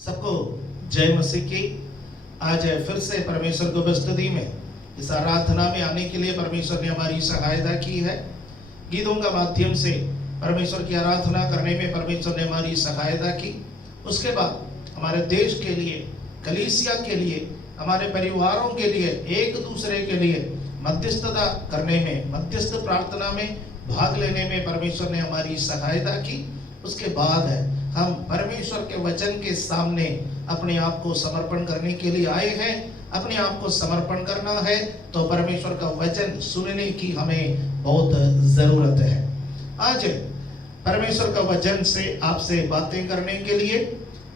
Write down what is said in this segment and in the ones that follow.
सबको जय मसीह की। आज फिर से परमेश्वर की उपस्थिति में इस आराधना में आने के लिए परमेश्वर ने हमारी सहायता की है। गीतों का माध्यम से परमेश्वर की आराधना करने में परमेश्वर ने हमारी सहायता की। उसके बाद हमारे देश के लिए, कलीसिया के लिए, हमारे परिवारों के लिए, एक दूसरे के लिए मध्यस्थता करने में, मध्यस्थ प्रार्थना में भाग लेने में परमेश्वर ने हमारी सहायता की। उसके बाद हम परमेश्वर के वचन के सामने अपने आप को समर्पण करने के लिए आए हैं। अपने आप को समर्पण करना है तो परमेश्वर का वचन सुनने की हमें बहुत जरूरत है। आज परमेश्वर का वचन से आपसे बातें करने के लिए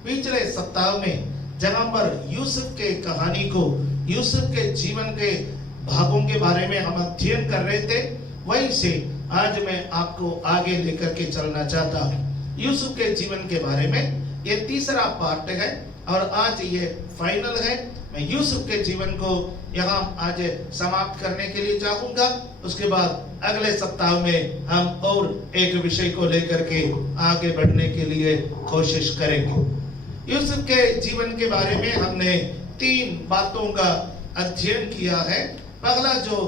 पिछले सप्ताह में जहां पर यूसुफ के कहानी को, यूसुफ के जीवन के भागों के बारे में हम अध्ययन कर रहे थे, वहीं से आज मैं आपको आगे लेकर के चलना चाहता हूं। यूसुफ के जीवन के बारे में ये तीसरा पार्ट है और आज ये फाइनल है। मैं यूसुफ के जीवन को यहाँ आज समाप्त करने के लिए चाहूंगा। उसके बाद अगले सप्ताह में हम और एक विषय को लेकर के आगे बढ़ने के लिए कोशिश करेंगे। यूसुफ के जीवन के बारे में हमने 3 बातों का अध्ययन किया है। पहला जो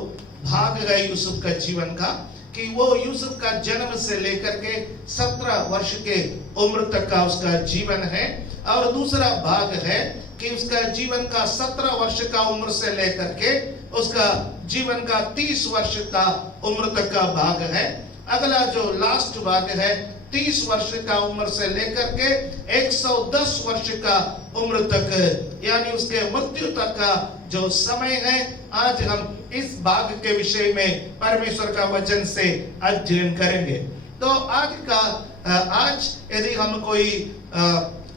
भाग है यूसुफ का जीवन का, कि वो यूसुफ का जन्म से लेकर के 17 वर्ष के उम्र तक का उसका जीवन है। और दूसरा भाग है कि उसका जीवन का 17 वर्ष का उम्र से लेकर के उसका जीवन का 30 वर्ष का उम्र तक का भाग है। अगला जो लास्ट भाग है 30 वर्ष का उम्र से लेकर के 110 वर्ष का उम्र तक, यानी उसके मृत्यु तक का जो समय है, आज हम इस भाग के विषय में परमेश्वर का वचन से अध्ययन करेंगे। तो आज यदि हम कोई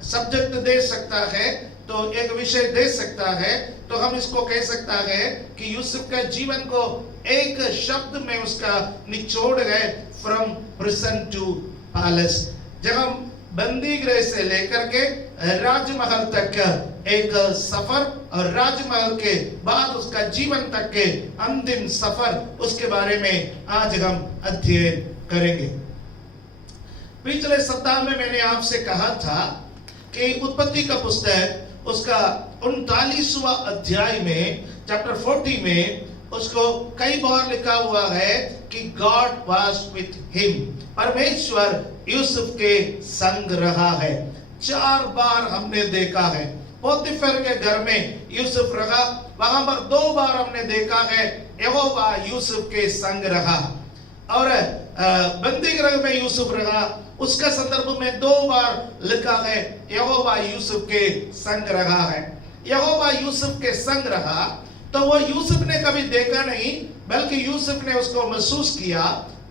सब्जेक्ट दे सकता है, तो एक विषय दे सकता है, तो हम इसको कह सकता है कि यूसुफ का जीवन को एक शब्द में उसका निचोड़ है, फ्रॉम प्रिजन टू पैलेस। जब हम बंदी गृह से लेकर के राजमहल तक का एक सफर और राजमहल के बाद उसका जीवन तक के अंतिम सफर, उसके बारे में आज हम अध्ययन करेंगे। पिछले सप्ताह में मैंने आपसे कहा था कि उत्पत्ति का पुस्तक उसका 39वां अध्याय में, चैप्टर 40 में उसको कई बार लिखा हुआ है कि गॉड वाज विथ हिम, परमेश्वर यूसुफ के संग रहा है। 4 बार हमने देखा है। पोतीफर के घर में यूसुफ रहा, वहां पर 2 बार हमने देखा है यहोवा यूसुफ के संग रहा। और बंदी गृह में यूसुफ रहा, उसका संदर्भ में 2 बार लिखा है यहोवा यूसुफ के संग रहा है। यहोवा यूसुफ के संग रहा तो वो यूसुफ ने कभी देखा नहीं, बल्कि यूसुफ ने उसको महसूस किया,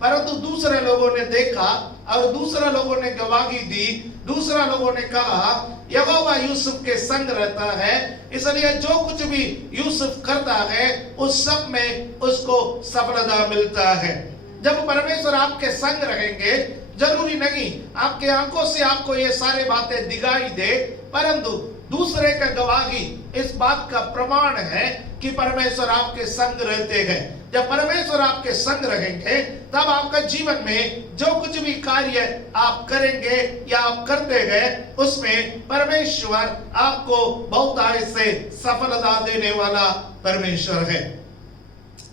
परंतु दूसरे लोगों ने देखा और दूसरे लोगों ने गवाही दी। दूसरा लोगों ने कहा यहोवा यूसुफ के संग रहता है, इसलिए जो कुछ भी यूसुफ करता है उस सब में उसको सफलता मिलता है। जब परमेश्वर आपके संग रहेंगे, जरूरी नहीं आपके आंखों से आपको ये सारे बातें दिखाई दे, परंतु दूसरे का गवाही इस बात का प्रमाण है कि परमेश्वर आपके संग रहते हैं। जब परमेश्वर आपके संग रहेंगे तब आपका जीवन में जो कुछ भी कार्य आप करेंगे या आप करते हैं, उसमें परमेश्वर आपको बहुत आय से सफलता देने वाला परमेश्वर है।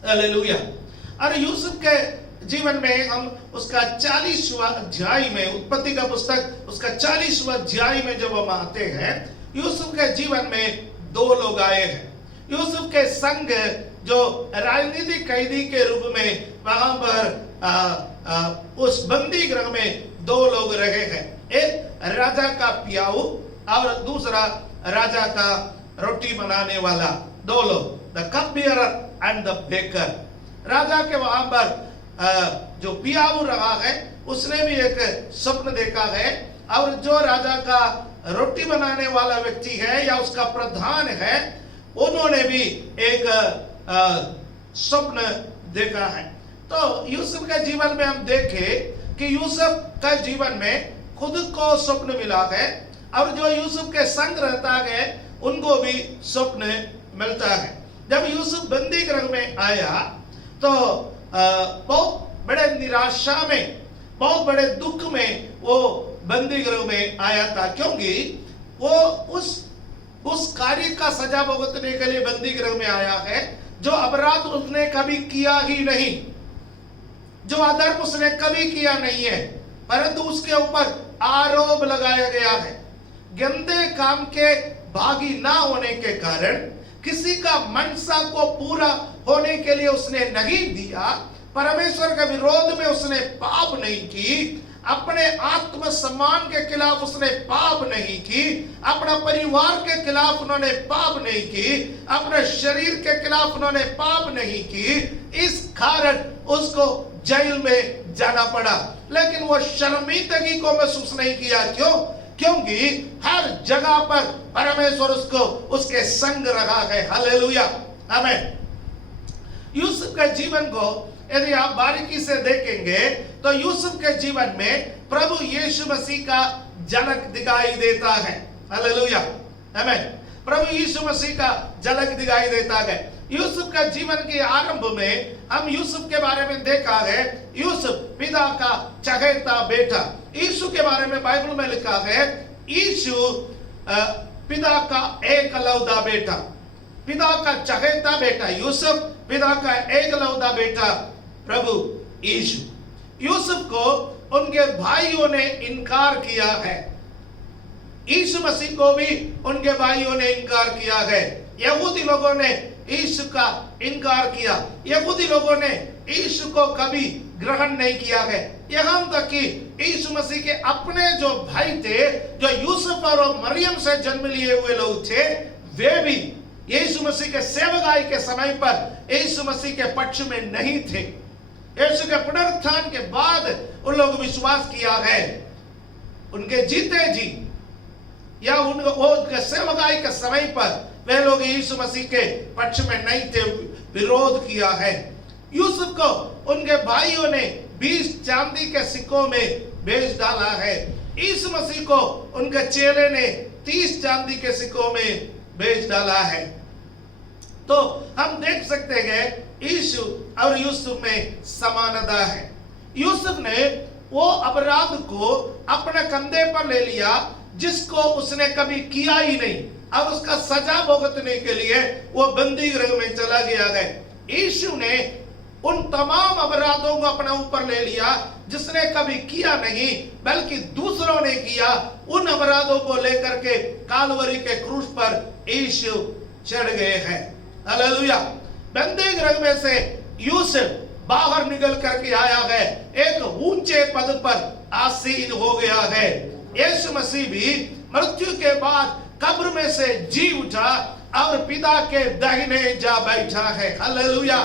हालेलुया। और यूसुफ के जीवन में हम उसका 40वां अध्याय में, उत्पत्ति का पुस्तक उसका 40वां अध्याय में जब हम आते हैं, यूसुफ के जीवन में 2 लोग आए हैं। यूसुफ के संग जो राजनीतिक कैदी के रूप में वहां पर उस बंदी गृह में 2 लोग रहे हैं। एक राजा का पियाऊ और दूसरा राजा का रोटी बनाने वाला, 2 लोग, the cup bearer and the baker. राजा के वहां पर जो पियाऊ रहा है उसने भी एक स्वप्न देखा है, और जो राजा का रोटी बनाने वाला व्यक्ति है या उसका प्रधान है, उन्होंने भी एक स्वप्न देखा है। तो यूसुफ के जीवन में हम देखें कि यूसुफ का जीवन में खुद को स्वप्न मिला है, और जो यूसुफ के संग रहता है उनको भी स्वप्न मिलता है। जब यूसुफ बंदी गृह में आया तो बहुत बड़े निराशा में, बहुत बड़े दुख में वो बंदी गृह में आया था, क्योंकि वो उस कार्य का सजा भुगतने के लिए बंदी गृह में आया है जो अपराध उसने कभी किया ही नहीं, जो अधर्म उसने कभी किया नहीं है, परंतु उसके ऊपर आरोप लगाया गया है। गंदे काम के भागी ना होने के कारण, किसी का मनसा को पूरा होने के लिए उसने नहीं दिया, परमेश्वर के विरोध में उसने पाप नहीं की, अपने आत्म सम्मान के खिलाफ उसने पाप नहीं की, अपना परिवार के खिलाफ उन्होंने पाप नहीं की, अपने शरीर के खिलाफ उन्होंने पाप नहीं की, इस कारण उसको जेल में जाना पड़ा। लेकिन वो शर्मिंदगी को महसूस नहीं किया। क्यों? क्योंकि हर जगह पर परमेश्वर उसको उसके संग रहा है। हालेलुया, आमीन। यूसुफ के जीवन को यदि आप बारीकी से देखेंगे तो यूसुफ के जीवन में प्रभु यीशु मसीह का झलक दिखाई देता है। हालेलुया, आमीन। प्रभु यीशु मसीह का झलक दिखाई देता है। यूसुफ का जीवन के आरंभ में हम यूसुफ के बारे में देखा है, यूसुफ पिता का चहेता बेटा। यीशु के बारे में बाइबल में लिखा है, यीशु पिता का एकलौता बेटा, पिता का चहेता बेटा यूसुफ, पिता का एकलौता बेटा प्रभु यीशु। यूसुफ को उनके भाइयों ने इनकार किया है, यीशु मसीह को भी उनके भाइयों ने इनकार किया है। यहूदी लोगों ने यीशु का इनकार किया, यहूदी लोगों ने यीशु को कभी ग्रहण नहीं किया है। यहाँ तक कि यीशु मसीह के अपने जो भाई थे, जो यूसुफ और मरियम से जन्म लिए हुए लोग थे, वे भी यीशु मसीह के सेवकाई के समय पर यीशु मसीह के पक्ष में नहीं थे। यीशु के पुनरुत्थान के बाद उन लोग विश्वास किया है, उनके जीते जी या उनके सेवकाई के समय पर वे लोग यीशु मसीह के पक्ष में नहीं थे, विरोध किया है। यूसुफ को उनके भाइयों ने 20 चांदी के सिक्कों में बेच डाला है। यीशु मसीह को उनके चेले ने 30 चांदी के सिक्कों में बेच डाला है। तो हम देख सकते हैं यीशु और यूसुफ में समानता है। यूसुफ ने वो अपराध को अपने कंधे पर ले लिया जिसको उसने कभी किया ही नहीं, अब उसका सजा भुगतने के लिए वो बंदी गृह में चला गया है। यीशु ने उन तमाम अपराधों को अपने ऊपर ले लिया जिसने कभी किया नहीं बल्कि दूसरों ने किया। उन अपराधों को लेकर के कालवरी के क्रूस पर यीशु चढ़ गए हैं। हालेलुया। बंदी गृह में से यूसुफ बाहर निकल करके आया है, एक ऊंचे पद पर आसीन हो गया है। यीशु मसीह भी मृत्यु के बाद कब्र में से जी उठा और पिता के दाहिने जा बैठा है। हालेलुया,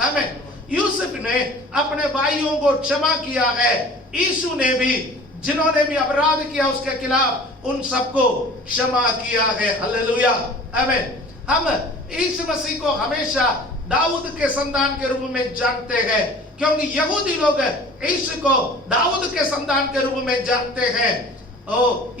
आमीन। यूसुफ ने अपने भाइयों को क्षमा किया है, यीशु ने भी जिन्होंने भी अपराध किया उसके खिलाफ उन सबको क्षमा किया है। हालेलुया, आमीन। हम यीशु मसीह को हमेशा दाऊद के संतान के रूप में जानते हैं, क्योंकि यहूदी लोग यीशु को दाऊद के संतान के रूप में जानते हैं।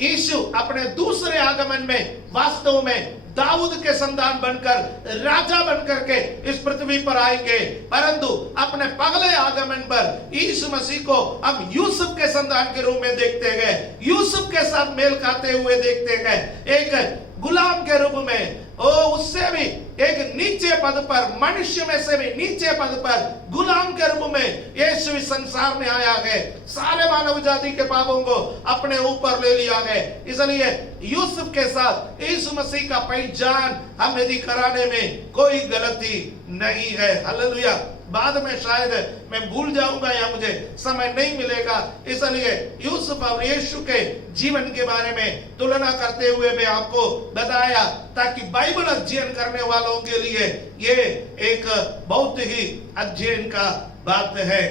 यीशु अपने दूसरे आगमन में वास्तव में दाऊद के संतान बनकर राजा बनकर के इस पृथ्वी पर आएंगे, परंतु अपने पगले आगमन पर यीशु मसीह को हम यूसुफ के संतान के रूप में देखते हैं, यूसुफ के साथ मेल खाते हुए देखते हैं, एक गुलाम के रूप में, उससे भी एक नीचे पद पर, मनुष्य में से भी नीचे पद पर गुलाम के रूप में यीशु इस संसार में आया है। सारे मानव जाति के पापों को अपने ऊपर ले लिया है। इसलिए यूसुफ के साथ यीशु मसीह का पहचान हम यदि कराने में कोई गलती नहीं है। हालेलुया। बाद में शायद मैं भूल जाऊंगा या मुझे समय नहीं मिलेगा, इसलिए यूसुफ और यीशु के जीवन के बारे में तुलना करते हुए मैं आपको बताया, ताकि बाइबल अध्ययन करने वालों के लिए ये एक बहुत ही अध्ययन का बात है।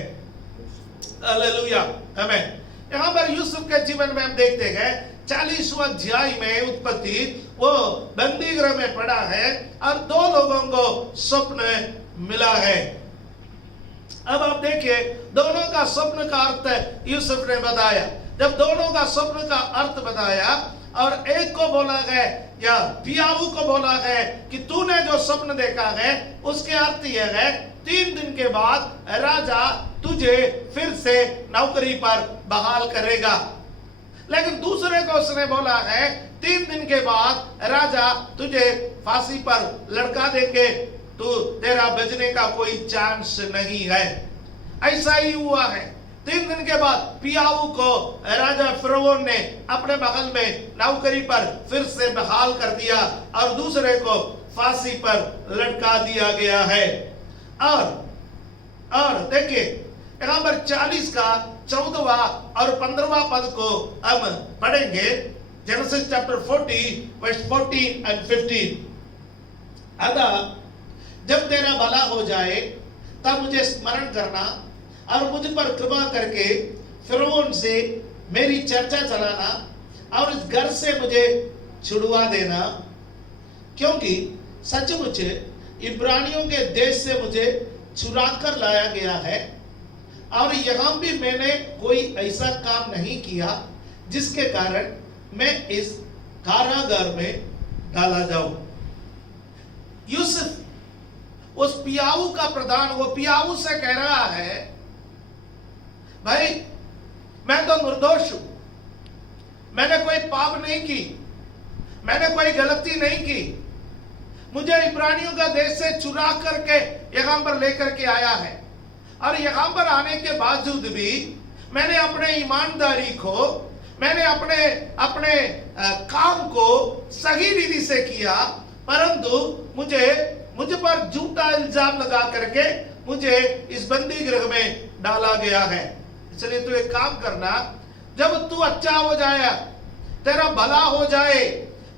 हालेलुया, आमीन। यहाँ पर यूसुफ के जीवन में हम देखते हैं 40वां अध्याय में उत्पत्ति, वो बंदी गृह में पड़ा है और 2 लोगों को स्वप्न मिला है। अब आप देखिए, दोनों का स्वप्न का अर्थ यूसुफ ने बताया। जब दोनों का स्वप्न का अर्थ बताया और एक को बोला है या पियाऊ को बोला है कि तूने जो स्वप्न देखा है उसके अर्थ यह है 3 दिन के बाद राजा तुझे फिर से नौकरी पर बहाल करेगा। लेकिन दूसरे को उसने बोला है 3 दिन के बाद राजा तुझे फांसी पर लटका देंगे, तू तेरा बचने का कोई चांस नहीं है। ऐसा ही हुआ है। 3 दिन के बाद पियाऊ को राजा फिरौन ने अपने बगल में नौकरी पर फिर से बहाल कर दिया और दूसरे को फांसी पर लटका दिया गया है। और देखिए यहां पर 40 का 14वां और 15वां पद को हम पढ़ेंगे। Genesis chapter 40 verse 14 and 15। अतः जब तेरा भला हो जाए तब मुझे स्मरण करना और मुझ पर कृपा करके फिरौन से मेरी चर्चा चलाना और इस घर से मुझे छुड़वा देना, क्योंकि सचमुच इब्रानियों के देश से मुझे छुड़ा कर लाया गया है और यहां भी मैंने कोई ऐसा काम नहीं किया जिसके कारण मैं इस कारागार में डाला जाऊं। यूसुफ उस पियाऊ का प्रधान, वो पियाऊ से कह रहा है, भाई मैं तो निर्दोष हूं, मैंने कोई पाप नहीं की, मैंने कोई गलती नहीं की, मुझे इब्रानियों का देश से चुरा करके यहां पर लेकर के आया है और यहां पर आने के बावजूद भी मैंने अपने ईमानदारी को, मैंने अपने काम को सही रीति से किया, परंतु मुझ पर झूठा इल्जाम लगा करके मुझे इस बंदी गृह में डाला गया है। इसलिए तू एक काम करना, जब तू अच्छा हो जाए, तेरा भला हो जाए,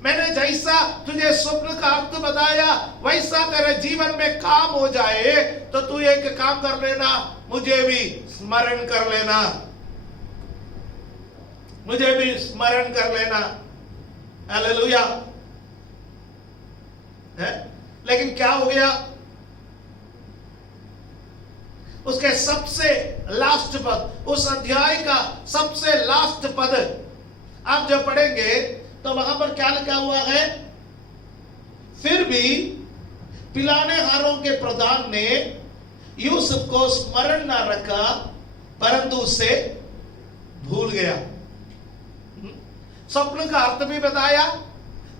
मैंने जैसा तुझे स्वप्न का अर्थ बताया वैसा तेरे जीवन में काम हो जाए, तो तू एक काम कर लेना, मुझे भी स्मरण कर लेना, मुझे भी स्मरण कर लेना। हालेलुया। लेकिन क्या हो गया? उसके सबसे लास्ट पद, उस अध्याय का सबसे लास्ट पद आप जब पढ़ेंगे तो वहां पर क्या लिखा हुआ है? फिर भी पिलाने हारों के प्रधान ने यूसुफ को स्मरण न रखा, परंतु उसे भूल गया। स्वप्न का अर्थ भी बताया,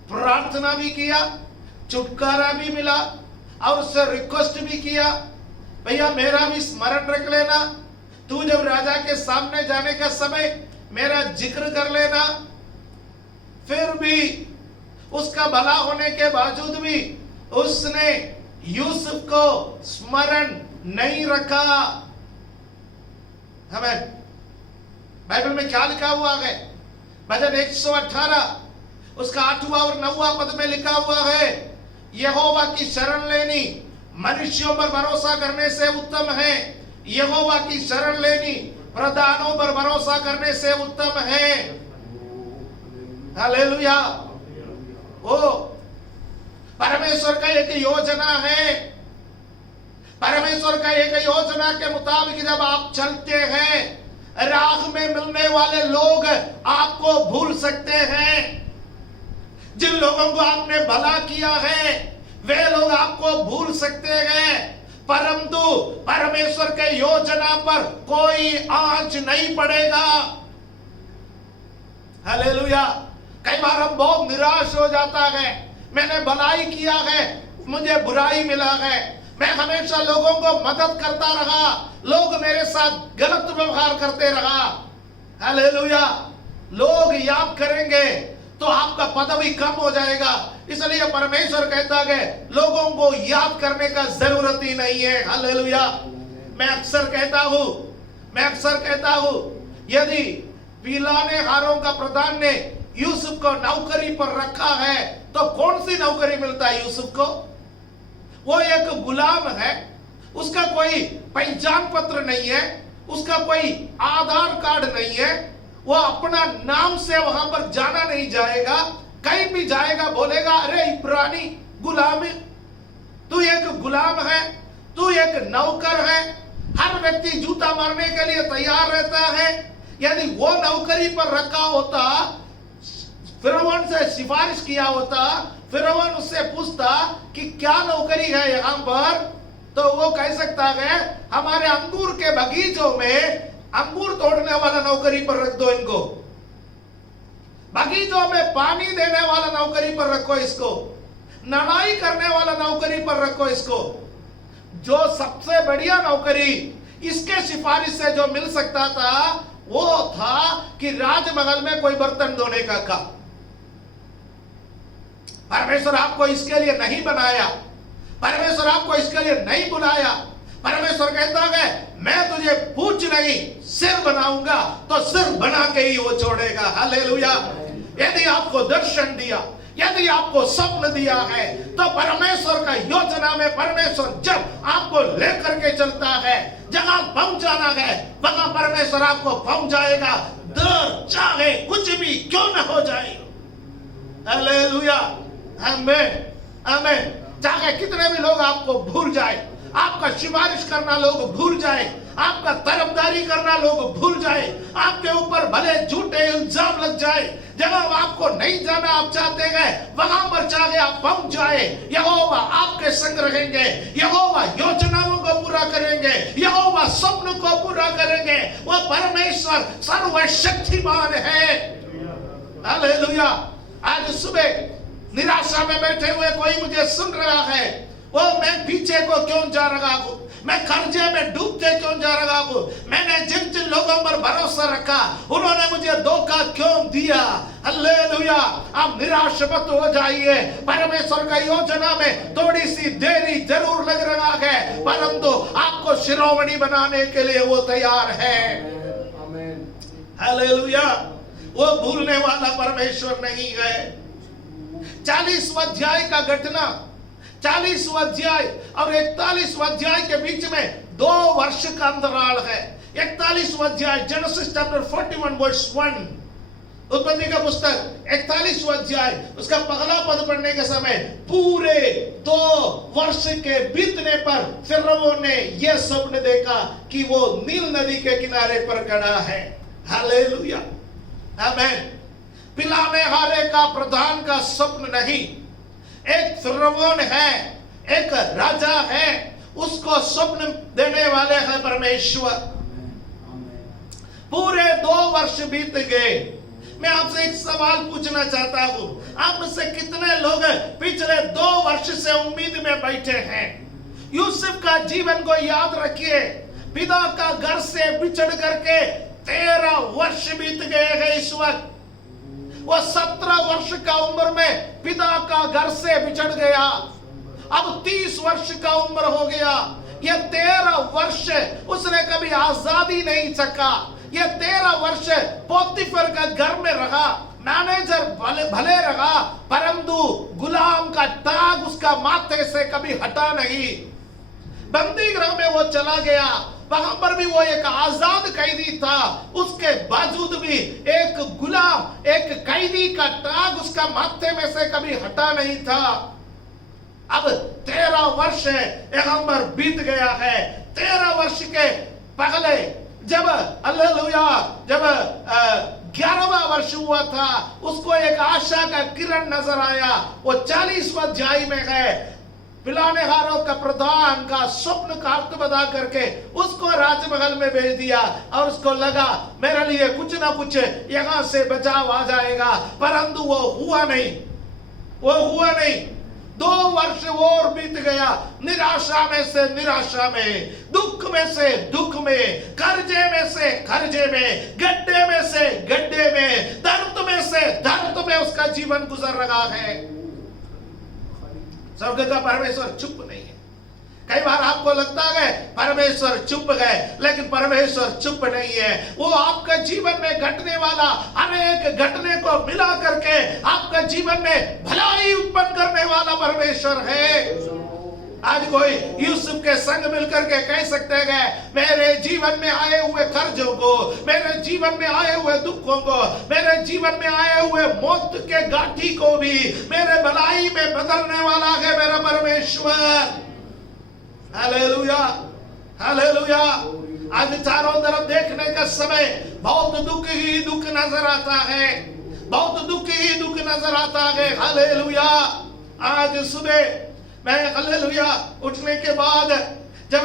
प्रार्थना भी किया, छुटकारा भी मिला और उससे रिक्वेस्ट भी किया, भैया मेरा भी स्मरण रख लेना, तू जब राजा के सामने जाने का समय मेरा जिक्र कर लेना। फिर भी उसका भला होने के बावजूद भी उसने यूसुफ को स्मरण नहीं रखा। हमें बाइबल में क्या लिखा हुआ है? भजन 118 उसका 8वां और 9वां पद में लिखा हुआ है, यहोवा की शरण लेनी मनुष्यों पर भरोसा करने से उत्तम है, यहोवा की शरण लेनी प्रधानों पर भरोसा करने से उत्तम है। हालेलुया। ओ परमेश्वर का एक योजना है, परमेश्वर का एक योजना के मुताबिक जब आप चलते हैं, राह में मिलने वाले लोग आपको भूल सकते हैं। जिन लोगों को आपने भला किया है वे लोग आपको भूल सकते हैं, परंतु परमेश्वर के योजना पर कोई आंच नहीं पड़ेगा। हालेलुया। कई बार हम बहुत निराश हो जाता है, मैंने भलाई किया है, मुझे बुराई मिला है, मैं हमेशा लोगों को मदद करता रहा, लोग मेरे साथ गलत व्यवहार करते रहा। हालेलुया। लोग याद करेंगे तो आपका पदवी कम हो जाएगा, इसलिए परमेश्वर कहता है लोगों को याद करने का जरूरत ही नहीं है। हालेलुया। मैं अक्सर कहता हूं यदि पिलाने हारों का प्रधान ने यूसुफ को नौकरी पर रखा है तो कौन सी नौकरी मिलता है यूसुफ को? वो एक गुलाम है, उसका कोई पहचान पत्र नहीं है, उसका कोई आधार कार्ड नहीं है, वो अपना नाम से वहां पर जाना नहीं जाएगा, कहीं भी जाएगा बोलेगा अरे इब्रानी गुलाम, तू एक गुलाम है, तू एक नौकर है। हर व्यक्ति जूता मारने के लिए तैयार रहता है। यदि वो नौकरी पर रखा होता, फिरौन से सिफारिश किया होता, फिरौन उससे पूछता कि क्या नौकरी है यहां पर, तो वो कह सकता है हमारे अंगूर के बगीचों में अंगूर तोड़ने वाला नौकरी पर रख दो इनको। बगीचों में पानी देने वाला नौकरी पर रखो इसको, नड़ाई करने वाला नौकरी पर रखो इसको। जो सबसे बढ़िया नौकरी इसके सिफारिश से जो मिल सकता था वो था कि राजमहल में कोई बर्तन धोने का काम। परमेश्वर आपको इसके लिए नहीं बनाया, परमेश्वर आपको इसके लिए नहीं बुलाया। परमेश्वर कहता है मैं तुझे पूछ नहीं सिर बनाऊंगा, तो सिर बना के ही वो छोड़ेगा। हालेलुया। यदि आपको दर्शन दिया, यदि आपको स्वप्न दिया है, तो परमेश्वर का योजना में परमेश्वर जब आपको लेकर के चलता है, जहां पहुंचाना है वहां परमेश्वर आपको पहुंचाएगा, डर चाहे कुछ भी क्यों न हो जाए। हालेलुया, आमीन, आमीन। चाहे कितने भी लोग आपको भूल जाए, आपका सिफारिश करना लोग भूल जाए, आपका तरफदारी करना लोग भूल जाए, आपके ऊपर भले झूठे इल्जाम लग जाए, जगह आपको नहीं जाना आप चाहते हैं वहां पर चाहे आप पहुंच जाए, यहोवा आपके संग रहेंगे, यहोवा योजनाओं को पूरा करेंगे, यहोवा स्वप्न को पूरा करेंगे। वो परमेश्वर सर्वशक्तिमान है। हालेलुया। आज सुबह निराशा में बैठे हुए कोई मुझे सुन रहा है, वो मैं पीछे को क्यों जा रहा हूं, मैं कर्जे में डूबते क्यों जा रहा हूं, मैंने जिन जिन लोगों पर भरोसा रखा उन्होंने मुझे धोखा क्यों दिया। हालेलुया। आप निराश मत हो जाइए। परमेश्वर का योजना में थोड़ी सी देरी जरूर लग रहा है, परंतु आपको शिरोमणि बनाने के लिए वो तैयार है। हालेलुया। वो भूलने वाला परमेश्वर नहीं है। 40वां अध्याय का घटना, 40वां अध्याय और 41वां अध्याय के बीच में 2 वर्ष का अंतराल है। 41वां अध्याय जेनेसिस चैप्टर 41 वर्स 1, उत्पत्ति का पुस्तक 41वां अध्याय उसका पहला पद पढ़ने के समय पूरे 2 वर्ष के बीतने पर फिरौन ने यह स्वप्न देखा कि वो नील नदी के किनारे पर खड़ा है। हालेलुया, आमीन। पिलाने हारे का प्रधान का स्वप्न नहीं, एक फिरौन है, एक राजा है, उसको स्वप्न देने वाले हैं परमेश्वर। पूरे 2 वर्ष बीत गए। मैं आपसे एक सवाल पूछना चाहता हूं, आप में से कितने लोग पिछले 2 वर्ष से उम्मीद में बैठे हैं? यूसुफ का जीवन को याद रखिए। पिता का घर से बिछड़ करके 13 वर्ष बीत गए हैं। इस वक्त वो 17 वर्ष का उम्र में पिता का घर से बिछड़ गया, अब 30 वर्ष का उम्र हो गया। ये 13 वर्ष उसने कभी आजादी नहीं सका। ये 13 वर्ष पोतीफर का घर में रहा, मैनेजर भले रहा, परंतु गुलाम का ताग उसका माथे से कभी हटा नहीं। बंदी गृह में वो चला गया, वहां पर भी वो एक आजाद कैदी था, उसके बावजूद भी एक गुलाम, एक कैदी का ताग उसका माथे में से कभी हटा नहीं था। अब 13 वर्ष पैगंबर बीत गया है। 13 वर्ष के पहले जब हालेलुया, जब 11वां वर्ष हुआ था, उसको एक आशा का किरण नजर आया। वो 40वां अध्याय में है। पिलाने हारों का प्रधान का स्वप्न का अर्थ बता करके उसको राजमहल में भेज दिया और उसको लगा मेरे लिए कुछ ना कुछ यहां से बचाव आ जाएगा, परंतु वो हुआ नहीं, वो हुआ नहीं। 2 वर्ष और बीत गया, निराशा में से निराशा में, दुख में से दुख में, कर्जे में से कर्जे में, गड्ढे में से गड्ढे में, दर्द में से दर्द में उसका जीवन गुजर रहा है। स्वर्ग का परमेश्वर चुप नहीं है। कई बार आपको लगता है परमेश्वर चुप है, लेकिन परमेश्वर चुप नहीं है। वो आपके जीवन में घटने वाला अनेक घटने को मिला करके आपके जीवन में भलाई उत्पन्न करने वाला परमेश्वर है। आज कोई यूसुफ के संग मिलकर के कह सकते हैं मेरे जीवन में आए हुए कर्जों को, मेरे जीवन में आए हुए दुखों को, मेरे जीवन में आए हुए मौत के गाठी को भी मेरे भलाई में बदलने वाला है मेरा परमेश्वर। Hallelujah, hallelujah. आज चारों तरफ देखने का समय बहुत दुख ही दुख नजर आता है, बहुत दुख ही दुख नजर आता है। हालेलुया। आज सुबह मैं हालेलुया उठने के बाद जब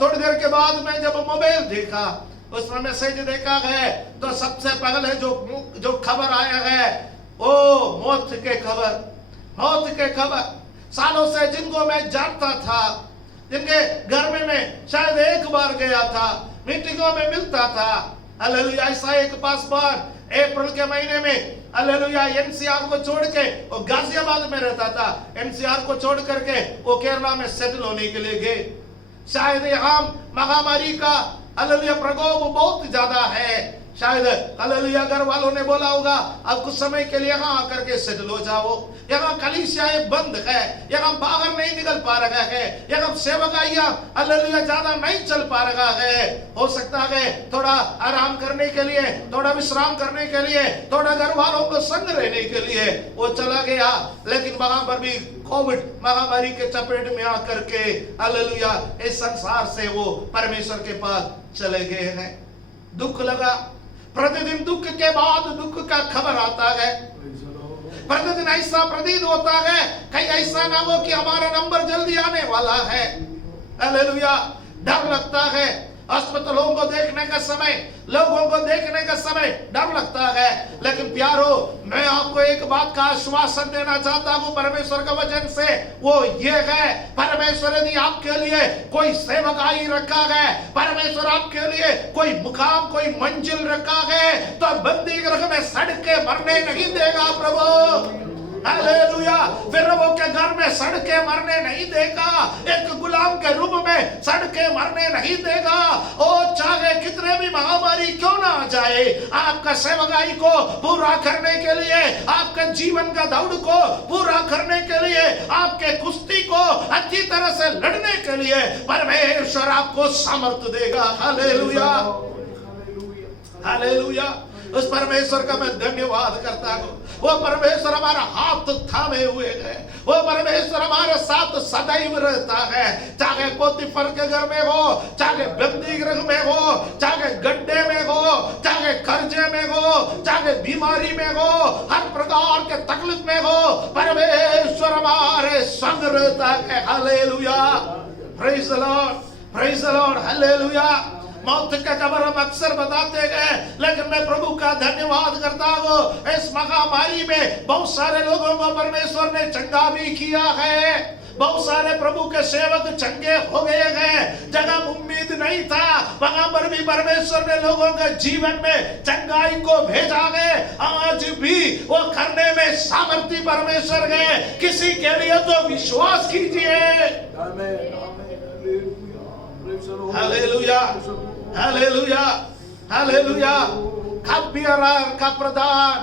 थोड़ी देर के बाद मैं जब मोबाइल देखा उसमें मैसेज देखा है तो सबसे पहले जो खबर आया है वो मौत के खबर। सालों से जिनको मैं जानता था, जिनके घर में मैं शायद एक बार गया था, मीटिंगों में मिलता था, हालेलुया, ऐसा एक पासवान अप्रैल के महीने में हालेलुया एनसीआर को छोड़ के वो गाजियाबाद में रहता था, एनसीआर को छोड़ करके वो केरला में सेटल होने के लिए गए। शायद यहाँ महामारी का हालेलुया प्रकोप बहुत ज्यादा है, शायद हालेलुया घर वालों ने बोला होगा अब कुछ समय के लिए यहाँ आकर के सेटल हो जाओ, यहाँ कलीसियाएं बंद है, यहाँ बाहर नहीं निकल पा रहा है, यहाँ सेवकाइयां हालेलुया ज्यादा नहीं चल पा रहा है। हो सकता है थोड़ा आराम करने के लिए, थोड़ा विश्राम करने के लिए, थोड़ा घर वालों को संग रहने के लिए वो चला गया, लेकिन वहां पर भी कोविड महामारी के चपेट में आकर के हालेलुया इस संसार से वो परमेश्वर के पास चले गए हैं। दुख लगा, प्रतिदिन दुख के बाद दुख का खबर आता है, प्रतिदिन ऐसा प्रतीत होता है कहीं ऐसा ना हो कि हमारा नंबर जल्दी आने वाला है। हालेलुया, डर लगता है, अस्पतालों को देखने का समय, लोगों को देखने का समय डर लगता है। लेकिन प्यारो, मैं आपको एक बात का आश्वासन देना चाहता हूं परमेश्वर का वचन से, वो ये है, परमेश्वर यदि आपके लिए कोई सेवकाई रखा है, परमेश्वर आपके लिए कोई मुकाम, कोई मंजिल रखा है, तो बंदी गृह में सड़ के मरने नहीं देगा प्रभु। हालेलुया, फिर वो के घर में सड़ के मरने नहीं देगा, एक गुलाम के रूप में सड़ के मरने नहीं देगा। ओ चाहे कितने भी महामारी क्यों ना आ जाए, आपका सेवकाई को पूरा करने के लिए, आपके जीवन का दौड़ को पूरा करने के लिए, आपके कुश्ती को अच्छी तरह से लड़ने के लिए परमेश्वर आपको सामर्थ्य देगा। हालेलुया, हालेलुया, उस परमेश्वर का मैं धन्यवाद करता हूँ। वो परमेश्वर हमारा हाथ थामे हुए है, वो परमेश्वर हमारे साथ सदैव रहता है, चाहे पोतीफर के घर में हो, चाहे बंदी गृह में हो, चाहे गड्ढे में हो, चाहे कर्जे में हो, चाहे बीमारी में हो, हर प्रकार के तकलीफ में हो, परमेश्वर हमारे संग रहता है। Hallelujah, praise the Lord, praise the Lord, hallelujah. मौत का खबर हम अक्सर बताते गए, लेकिन मैं प्रभु का धन्यवाद करता हूँ, इस महामारी में बहुत सारे लोगों को परमेश्वर ने चंगा भी किया है, बहुत सारे प्रभु के सेवक चंगे हो गए हैं। जगह उम्मीद नहीं था, वहां पर भी परमेश्वर ने लोगों के जीवन में चंगाई को भेजा है। आज भी वो करने में सामर्थ्य परमेश्वर है, किसी के लिए तो विश्वास कीजिए। Hallelujah, hallelujah, hallelujah. खबीरार का प्रदान,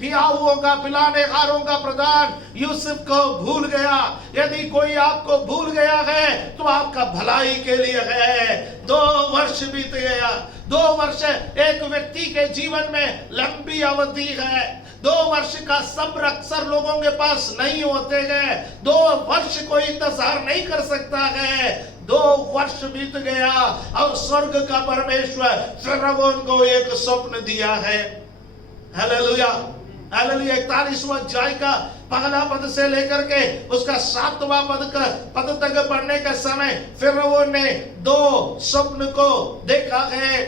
पियाओं का, पिलाने हारों का प्रदान यूसुफ को भूल गया। यदि कोई आपको भूल गया है तो आपका भलाई के लिए है। 2 वर्ष बीत गया। 2 वर्ष एक व्यक्ति के जीवन में लंबी अवधि है। 2 वर्ष का सब्र अक्सर लोगों के पास नहीं होते हैं। 2 वर्ष कोई इंतजार नहीं कर सकता है। 2 वर्ष बीत गया और स्वर्ग का परमेश्वर फिरौन को एक स्वप्न दिया है। Hallelujah, hallelujah. 41वां अध्याय का पहला पद से लेकर के उसका 7वां पद तक पढ़ने के समय फिरौन ने 2 स्वप्न को देखा है।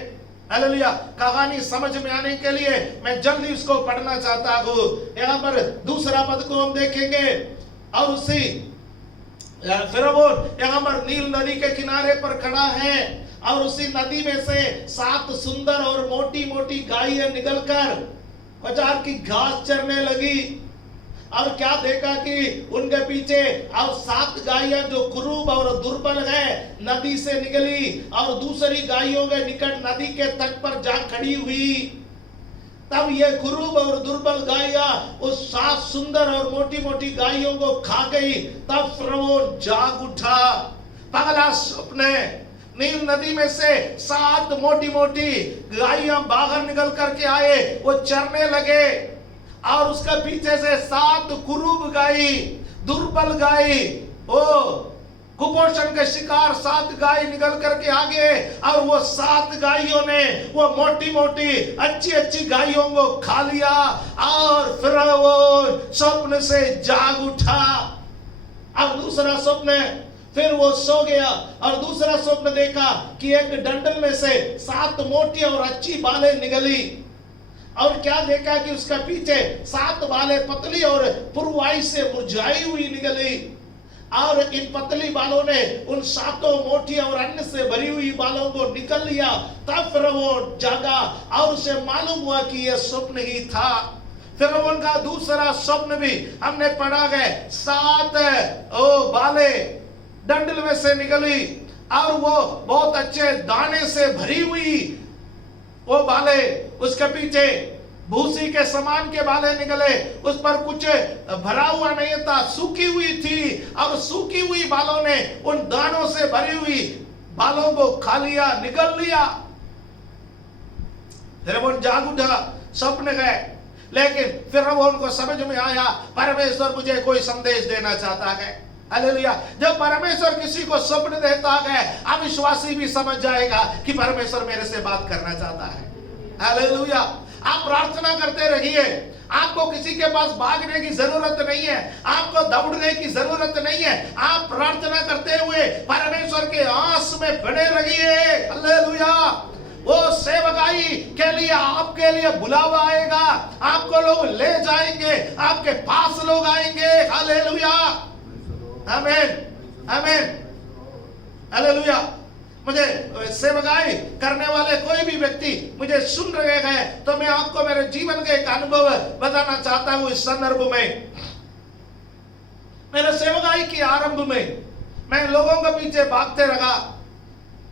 हालेलुया। कहानी समझ में आने के लिए मैं जल्दी उसको पढ़ना चाहता हूँ। यहाँ पर दूसरा पद को हम देखेंगे और उसी फिरौन यहाँ पर नील नदी के किनारे पर खड़ा है और उसी नदी में से 7 सुंदर और मोटी मोटी गायें निकलकर बाजार की घास चरने लगी। और क्या देखा कि उनके पीछे और 7 गायें जो कुरूब और दुर्बल है नदी से निकली और दूसरी गायों के निकट नदी के तट पर जा खड़ी हुई। तब ये कुरूब और दुर्बल गायें उस 7 सुंदर और मोटी मोटी गायों को खा गई। तब फिरौन जाग उठा। पहला स्वप्न, नील नदी में से 7 मोटी मोटी गायें बाहर निकल करके आए, वो चरने लगे और उसके पीछे से 7 कुरूब गाय, दुर्बल गाय, ओ कुपोषण के शिकार 7 गाय निकल करके आगे और वो 7 गायों ने वो मोटी मोटी अच्छी अच्छी गायों को खा लिया और फिरौन स्वप्न से जाग उठा। अब दूसरा स्वप्न, फिर वो सो गया और दूसरा स्वप्न देखा कि एक डंडल में से 7 मोटी और अच्छी बालें निकली, और क्या देखा कि उसका पीछे 7 बालें पतली और पुरवाई से मुरझाई हुई निकली, और इन पतली बालों ने उन 7 मोटी और अन्न से भरी हुई बालों को निकल लिया। तब फिर वो जागा और उसे मालूम हुआ कि यह स्वप्न ही था। फिर उनका दूसरा स्वप्न भी हमने पढ़ा गए, 7 बाले डंडल में से निकली और वो बहुत अच्छे दाने से भरी हुई वो बाले, उसके पीछे भूसी के समान के बाले निकले, उस पर कुछ भरा हुआ नहीं था, सूखी हुई थी, और सूखी हुई बालों ने उन दानों से भरी हुई बालों को खा लिया, निकल लिया। फिर वो जाग उठा, स्वप्न गए, लेकिन फिर वो उनको समझ में आया परमेश्वर मुझे कोई संदेश देना चाहता है। हालेलुया। जब परमेश्वर किसी को स्वप्न देता है, अविश्वासी भी समझ जाएगा कि परमेश्वर मेरे से बात करना चाहता है। हालेलुया। आप प्रार्थना करते रहिए, आपको किसी के पास भागने की जरूरत नहीं है, आपको दौड़ने की जरूरत नहीं है। आप प्रार्थना करते हुए परमेश्वर के आस में बने रहिए। हालेलुया। वो सेवकाई के लिए आपके लिए बुलावा आएगा, आपको लोग ले जाएंगे, आपके पास लोग आएंगे। हालेलुया। आमीन आमीन। हालेलुया। मुझे सेवकाई करने वाले कोई भी व्यक्ति मुझे सुन रहे हैं तो मैं आपको मेरे जीवन के एक अनुभव बताना चाहता हूं। इस संदर्भ में मेरे सेवकाई के आरंभ में मैं लोगों के पीछे भागते रहा।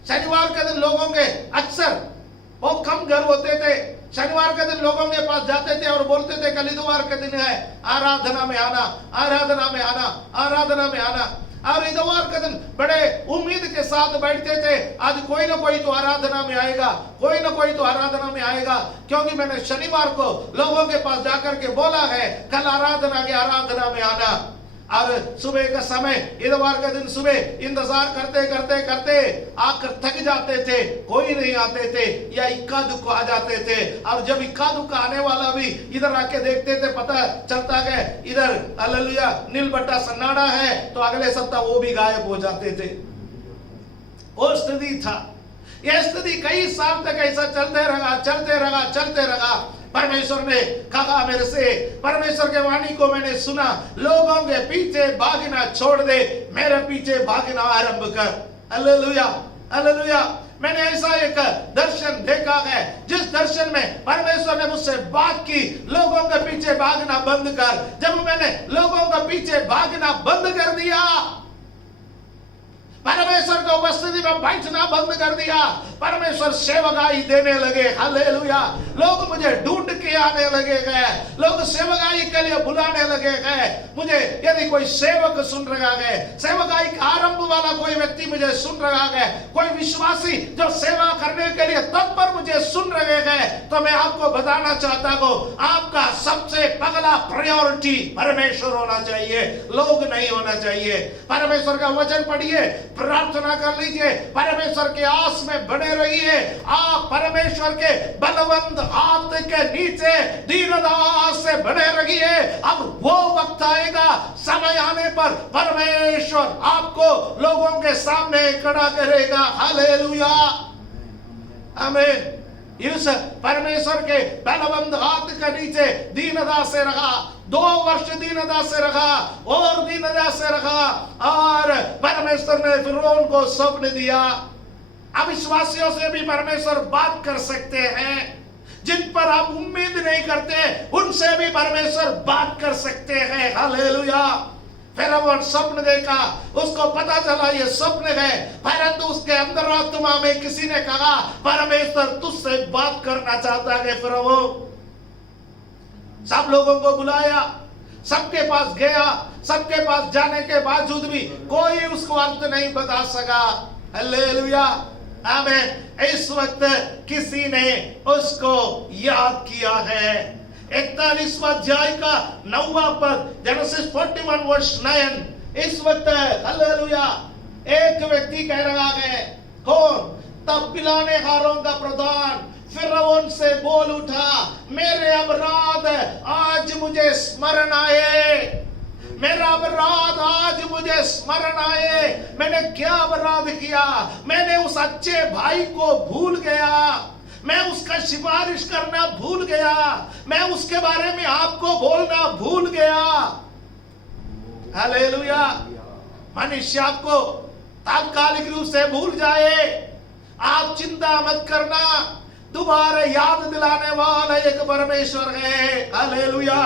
शनिवार के दिन लोगों के अक्सर बहुत कम घर होते थे, शनिवार के दिन लोगों के पास जाते थे और बोलते थे कल इतवार के दिन है, आराधना में आना, आराधना में आना, आराधना में आना। और इतवार के दिन बड़े उम्मीद के साथ बैठते थे, आज कोई ना कोई तो आराधना में आएगा, कोई ना कोई तो आराधना में आएगा, क्योंकि मैंने शनिवार को लोगों के पास जाकर के बोला है कल आराधना में आना। और सुबह का समय, इतवार के दिन सुबह इंतजार करते करते करते आकर थक जाते थे, कोई नहीं आते थे या इक्का दुक्का आ जाते थे। और जब इक्का दुक्का आने वाला भी इधर आके देखते थे, पता चलता है इधर हालेलुया नील बट्टा सन्नाडा है, तो अगले सप्ताह वो भी गायब हो जाते थे। वो स्थिति था। यह स्थिति कई साल तक ऐसा चलते रहा। परमेश्वर ने कहा मेरे से, परमेश्वर के वाणी को मैंने सुना, लोगों के पीछे भागना छोड़ दे, मेरे पीछे भागना आरंभ कर। Hallelujah hallelujah. मैंने ऐसा एक दर्शन देखा है, जिस दर्शन में परमेश्वर ने मुझसे बात की, लोगों के पीछे भागना बंद कर। जब मैंने लोगों के पीछे भागना बंद कर दिया, परमेश्वर की उपस्थिति में बैठना बंद कर दिया, परमेश्वर सेवकाई देने लगे। हालेलुया। लोग मुझे ढूंढ के आने लगे हैं, लोग सेवकाई के लिए बुलाने लगे हैं। मुझे यदि कोई सेवक सुन रहा है, सेवकाई का आरंभ वाला कोई व्यक्ति मुझे सुन रहा है, कोई विश्वासी जो सेवा करने के लिए तत्पर मुझे सुन रहे हैं, तो मैं आपको बताना चाहता हूँ, आपका सबसे पहला प्रायोरिटी परमेश्वर होना चाहिए, लोग नहीं होना चाहिए। परमेश्वर का वचन पढ़िए, प्रार्थना कर लीजिए, परमेश्वर के आस में बने रहिए। आप परमेश्वर के बलवंत हाथ के नीचे दीनदास से बने रहिए। अब वो वक्त आएगा, समय आने पर परमेश्वर आपको लोगों के सामने खड़ा करेगा। हालेलुया आमीन। इस परमेश्वर के बलवंत हाथ के नीचे दीनता से रहा, 2 वर्ष दीनता से रहा और दीनता से रहा, और परमेश्वर ने फिरौन को स्वप्न दिया। अविश्वासियों से भी परमेश्वर बात कर सकते हैं, जिन पर आप उम्मीद नहीं करते उनसे भी परमेश्वर बात कर सकते हैं। हालेलुया। फिर वो स्वप्न देखा, उसको पता चला ये स्वप्न है, परंतु उसके अंदर आत्मा में किसी ने कहा परमेश्वर तुझसे बात करना चाहता है। फिर वो सब लोगों को बुलाया, सबके पास गया, सबके पास जाने के बावजूद भी कोई उसको अर्थ नहीं बता सका। हालेलुया आमीन। इस वक्त किसी ने उसको याद किया है। 41वां अध्याय का 9वां पद, जेनेसिस 41 वर्स 9। इस वक्त हालेलुया एक व्यक्ति कह रहा है, कौन? तब पिलाने हारों का प्रधान फिरौन से बोल उठा, मेरे अपराध आज मुझे स्मरण आए। मेरा अपराध आज मुझे स्मरण आए, मैंने क्या अपराध किया, मैंने उस अच्छे भाई को भूल गया, मैं उसका सिफारिश करना भूल गया, मैं उसके बारे में आपको बोलना भूल गया। हालेलुया। मनुष्य आपको तात्कालिक रूप से भूल जाए, आप चिंता मत करना, दोबारा याद दिलाने वाला एक परमेश्वर है। हालेलुया।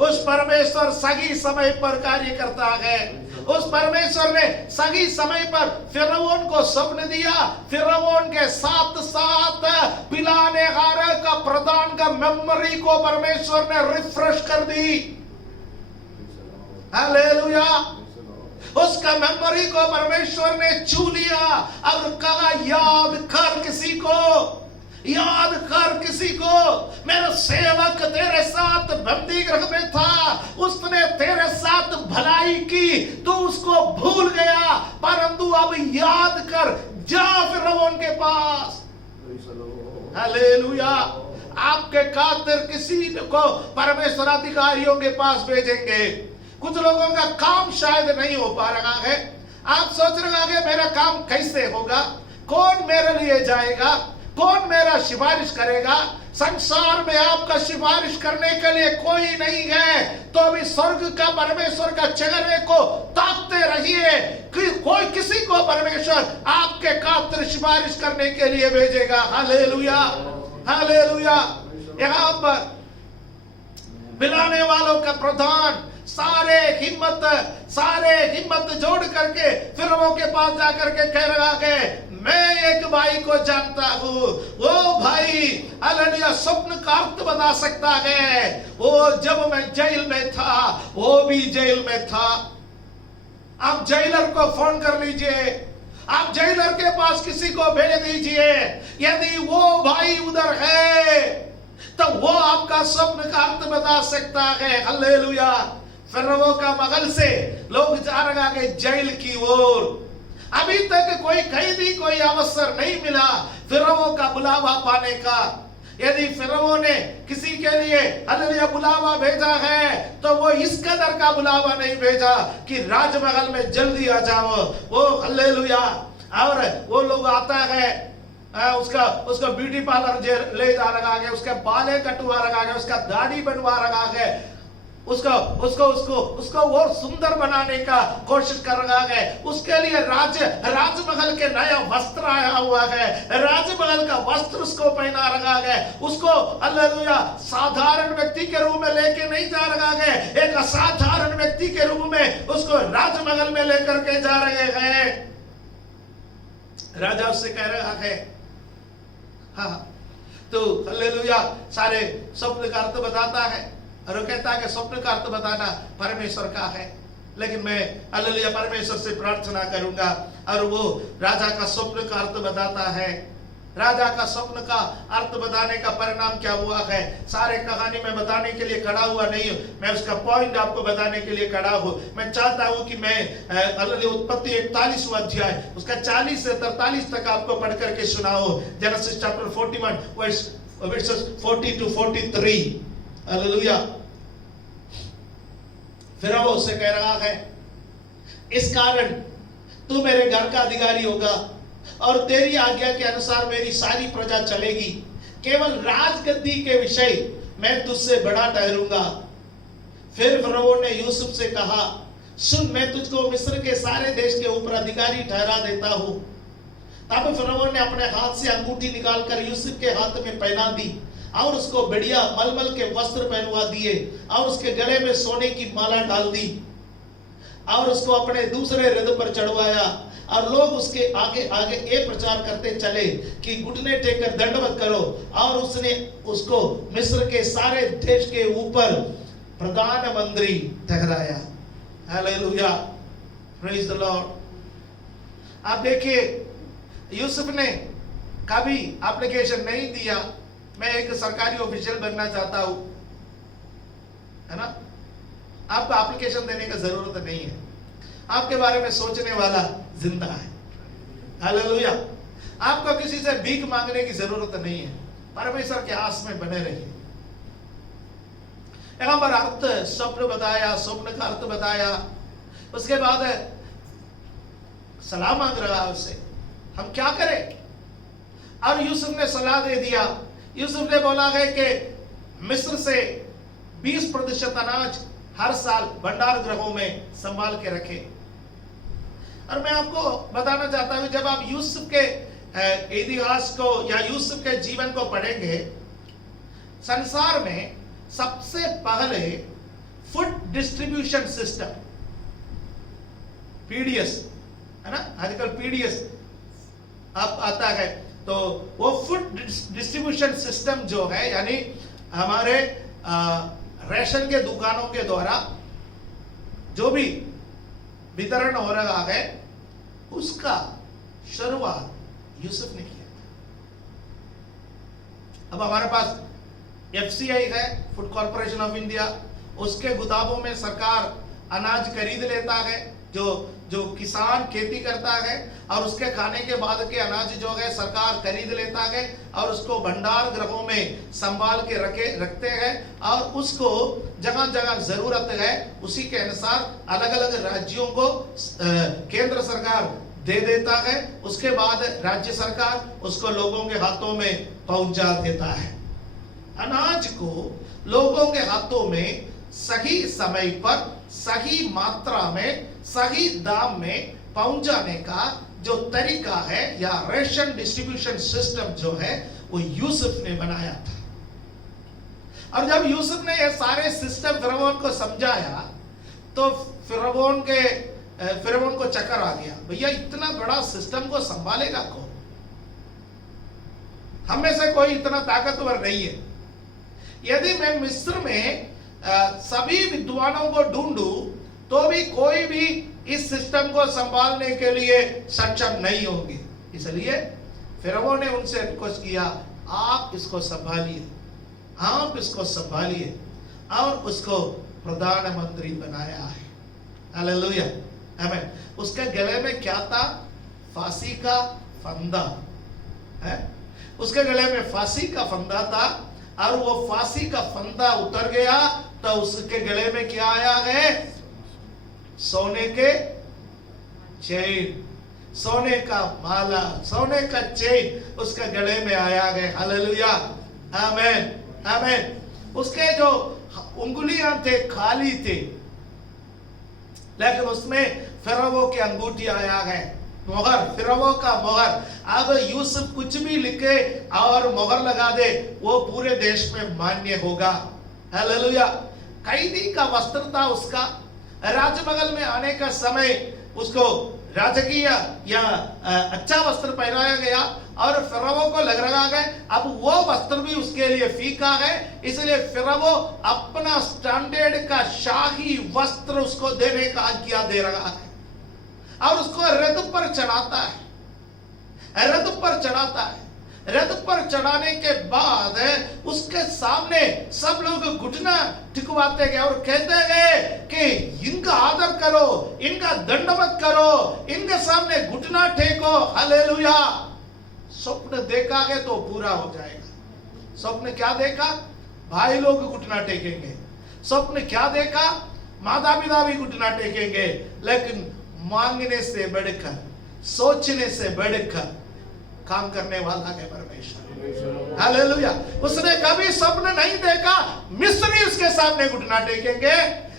उस परमेश्वर सही समय पर कार्य करता है। उस परमेश्वर ने सही समय पर फिरौन को स्वप्न दिया, फिरौन के साथ साथ पिलाने हारे का प्रदान का मेमोरी को परमेश्वर ने रिफ्रेश कर दी। हालेलुया। उसका मेमोरी को परमेश्वर ने छू लिया और कहा याद कर किसी को, याद कर किसी को, मेरा सेवक तेरे साथ बंदी गृह में था, उसने तेरे साथ भलाई की, तू उसको भूल गया, परंतु अब याद कर, जा फिरौन के पास। हालेलुया। आपके खातिर किसी को परमेश्वर अधिकारियों के पास भेजेंगे। कुछ लोगों का काम शायद नहीं हो पा रहा है, आप सोच रहे हैं मेरा काम कैसे होगा, कौन मेरे लिए जाएगा, कौन मेरा सिफारिश करेगा। संसार में आपका सिफारिश करने के लिए कोई नहीं है, तो अभी स्वर्ग का परमेश्वर का चेहरे को ताकते रहिए कि कोई किसी को परमेश्वर आपके खातिर सिफारिश करने के लिए भेजेगा। हालेलुया। हालेलुया। यहाँ पर पिलाने वालों का प्रधान सारे हिम्मत जोड़ करके फिरौन के पास जाकर के कह रहा है, मैं एक भाई को जानता हूँ, वो भाई हालेलुया स्वप्न का अर्थ बता सकता है, वो जब मैं जेल में था वो भी जेल में था। आप जेलर को फोन कर लीजिए, आप जेलर के पास किसी को भेज दीजिए, यदि वो भाई उधर है तो वो आपका स्वप्न का अर्थ बता सकता है। हालेलुया। फिरौन का महल से लोग जा रहा है जेल की ओर। अभी तक कोई कैदी कोई अवसर नहीं मिला फिरौन का बुलावा पाने का। यदि फिरौन ने किसी के लिए हालेलुया बुलावा भेजा है तो वो इस कदर का बुलावा नहीं भेजा कि राजमहल में जल्दी आ जाओ। वो हालेलुया। और वो लोग आता है, उसका ब्यूटी पार्लर ले जा रहा है, उसके बालें कटवा रहा है, उसका दाढ़ी बनवा रहा है, उसको और सुंदर बनाने का कोशिश कर रहा है। उसके लिए राजमहल के नया वस्त्र आया हुआ है, राजमहल का वस्त्र उसको पहना रहा है, उसको हालेलुया साधारण व्यक्ति के रूप में लेके नहीं जा रहा है, एक असाधारण व्यक्ति के रूप में उसको राजमहल में लेकर के जा रहे हैं। राजा उससे कह रहा है, हाँ तो हालेलुया सारे स्वप्न का अर्थ बताता है, और वो कहता है कि स्वप्न का अर्थ बताना परमेश्वर का है, लेकिन मैं हालेलुया परमेश्वर से प्रार्थना करूंगा। और वो राजा का स्वप्न का अर्थ बताता है। राजा का स्वप्न का अर्थ बताने का परिणाम क्या हुआ है, सारे कहानी में बताने के लिए खड़ा हुआ नहीं हूं, मैं उसका पॉइंट आपको बताने के लिए खड़ा हूं। मैं चाहता हूं कि मैं हालेलुया उत्पत्ति 41वां अध्याय उसका 40 से 43 तक आपको पढ़ करके सुनाओ। Genesis chapter 41 versus 40 to 43। Hallelujah. फिरौन से कह रहा है, इस कारण तू मेरे घर का अधिकारी होगा और तेरी आज्ञा के अनुसार मेरी सारी प्रजा चलेगी, केवल राजगद्दी के विषय मैं तुझसे बड़ा ठहरूंगा। फिर फिरौन ने यूसुफ से कहा, सुन मैं तुझको मिस्र के सारे देश के ऊपर अधिकारी ठहरा देता हूं। तब फिरौन ने अपने हाथ से अंगूठी निकालकर यूसुफ के हाथ में पहना दी और उसको बढ़िया मलमल के वस्त्र पहनवा दिए और उसके गले में सोने की माला डाल दी और उसको अपने दूसरे रथ पर चढ़वाया। और लोग उसके आगे आगे ये प्रचार करते चले कि घुटने टेककर दंडवत करो, और उसने उसको मिस्र के सारे देश के ऊपर प्रधानमंत्री ठहराया। Hallelujah, praise the Lord. आप देखिए यूसुफ ने कभी एप्लीकेशन नहीं दिया, मैं एक सरकारी ऑफिशियल बनना चाहता हूं, है ना। आपको एप्लीकेशन देने की जरूरत नहीं है, आपके बारे में सोचने वाला जिंदा है। हालेलुया। आपको किसी से भीख मांगने की जरूरत नहीं है, परमेश्वर के आस में बने रहिए। यहाँ पर अर्थ स्वप्न बताया, स्वप्न का अर्थ बताया, उसके बाद सलाह मांग रहा है उससे, हम क्या करें। और यूसुफ ने सलाह दे दिया। यूसुफ ने बोला है कि मिस्र से 20% अनाज हर साल भंडार गृहों में संभाल के रखे। और मैं आपको बताना चाहता हूं, जब आप यूसुफ के इतिहास को या यूसुफ के जीवन को पढ़ेंगे, संसार में सबसे पहले फूड डिस्ट्रीब्यूशन सिस्टम पीडीएस है ना, आजकल पीडीएस अब आता है, तो वो फूड डिस्ट्रीब्यूशन सिस्टम जो है, यानी हमारे रेशन के दुकानों के द्वारा जो भी वितरण हो रहा है, उसका शुरुआत यूसुफ ने किया था। अब हमारे पास एफसीआई है, फूड कॉर्पोरेशन ऑफ इंडिया, उसके गोदामों में सरकार अनाज खरीद लेता है, जो किसान खेती करता है, और उसके खाने के बाद के अनाज जो है सरकार खरीद लेता है और उसको भंडार गृहों में संभाल के रखते हैं, और उसको जगह जगह जरूरत है उसी के अनुसार अलग अलग राज्यों को केंद्र सरकार दे देता है। उसके बाद राज्य सरकार उसको लोगों के हाथों में पहुंचा देता है। अनाज को लोगों के हाथों में सही समय पर, सही मात्रा में, सही दाम में पहुंचाने का जो तरीका है या रेशन डिस्ट्रीब्यूशन सिस्टम जो है, वो यूसुफ ने बनाया था। और जब यूसुफ ने ये सारे सिस्टम फिरौन को समझाया, तो फिरौन को चक्कर आ गया, भैया इतना बड़ा सिस्टम को संभालेगा कौन? हम में से कोई इतना ताकतवर नहीं है। यदि मैं मिस्र में सभी विद्वानों को ढूंढूं, तो भी कोई भी इस सिस्टम को संभालने के लिए सक्षम नहीं होंगे। इसलिए फिरौन ने उनसे रिक्वेस्ट किया, आप इसको संभालिए, आप इसको संभालिए, और उसको प्रधानमंत्री बनाया है। हालेलुया, आमीन। उसके गले में क्या था? फांसी का फंदा है। उसके गले में फांसी का फंदा था, और वो फांसी का फंदा उतर गया तो उसके गले में क्या आया है? सोने के चेन, सोने का माला, सोने का चेन उसके गले में आया है। हालेलुया, आमीन, आमीन। उसके जो उंगलियां थे खाली थे, लेकिन उसमें फिरौन की अंगूठी आया है, मोहर, फिरौन का मोहर। अब यूसुफ कुछ भी लिखे और मोहर लगा दे, वो पूरे देश में मान्य होगा। हालेलुया। कैदी का वस्त्र था उसका, राजमहल में आने का समय उसको राजकीय या अच्छा वस्त्र पहनाया गया, और फिरौन को लग रहा है अब वो वस्त्र भी उसके लिए फीका है, इसलिए फिरौन अपना स्टैंडर्ड का शाही वस्त्र उसको देने का आज्ञा दे रहा है, और उसको रथ पर चढ़ाता है, रथ पर चढ़ाता है। रथ पर चढ़ाने के बाद उसके सामने सब लोग घुटना टिकवाते गए और कहते गए कि इनका आदर करो, इनका दंडवत करो, इनके सामने घुटना टेको। हालेलुया। स्वप्न देखा है तो पूरा हो जाएगा। स्वप्न क्या देखा? भाई लोग घुटना टेकेंगे। स्वप्न क्या देखा? माता पिता भी घुटना टेकेंगे। लेकिन मांगने से बढ़कर, सोचने से बढ़कर काम करने वाला है परमेश्वर। हालेलुया। उसने कभी स्वप्न नहीं देखा मिस्री उसके सामने घुटना टेकेंगे,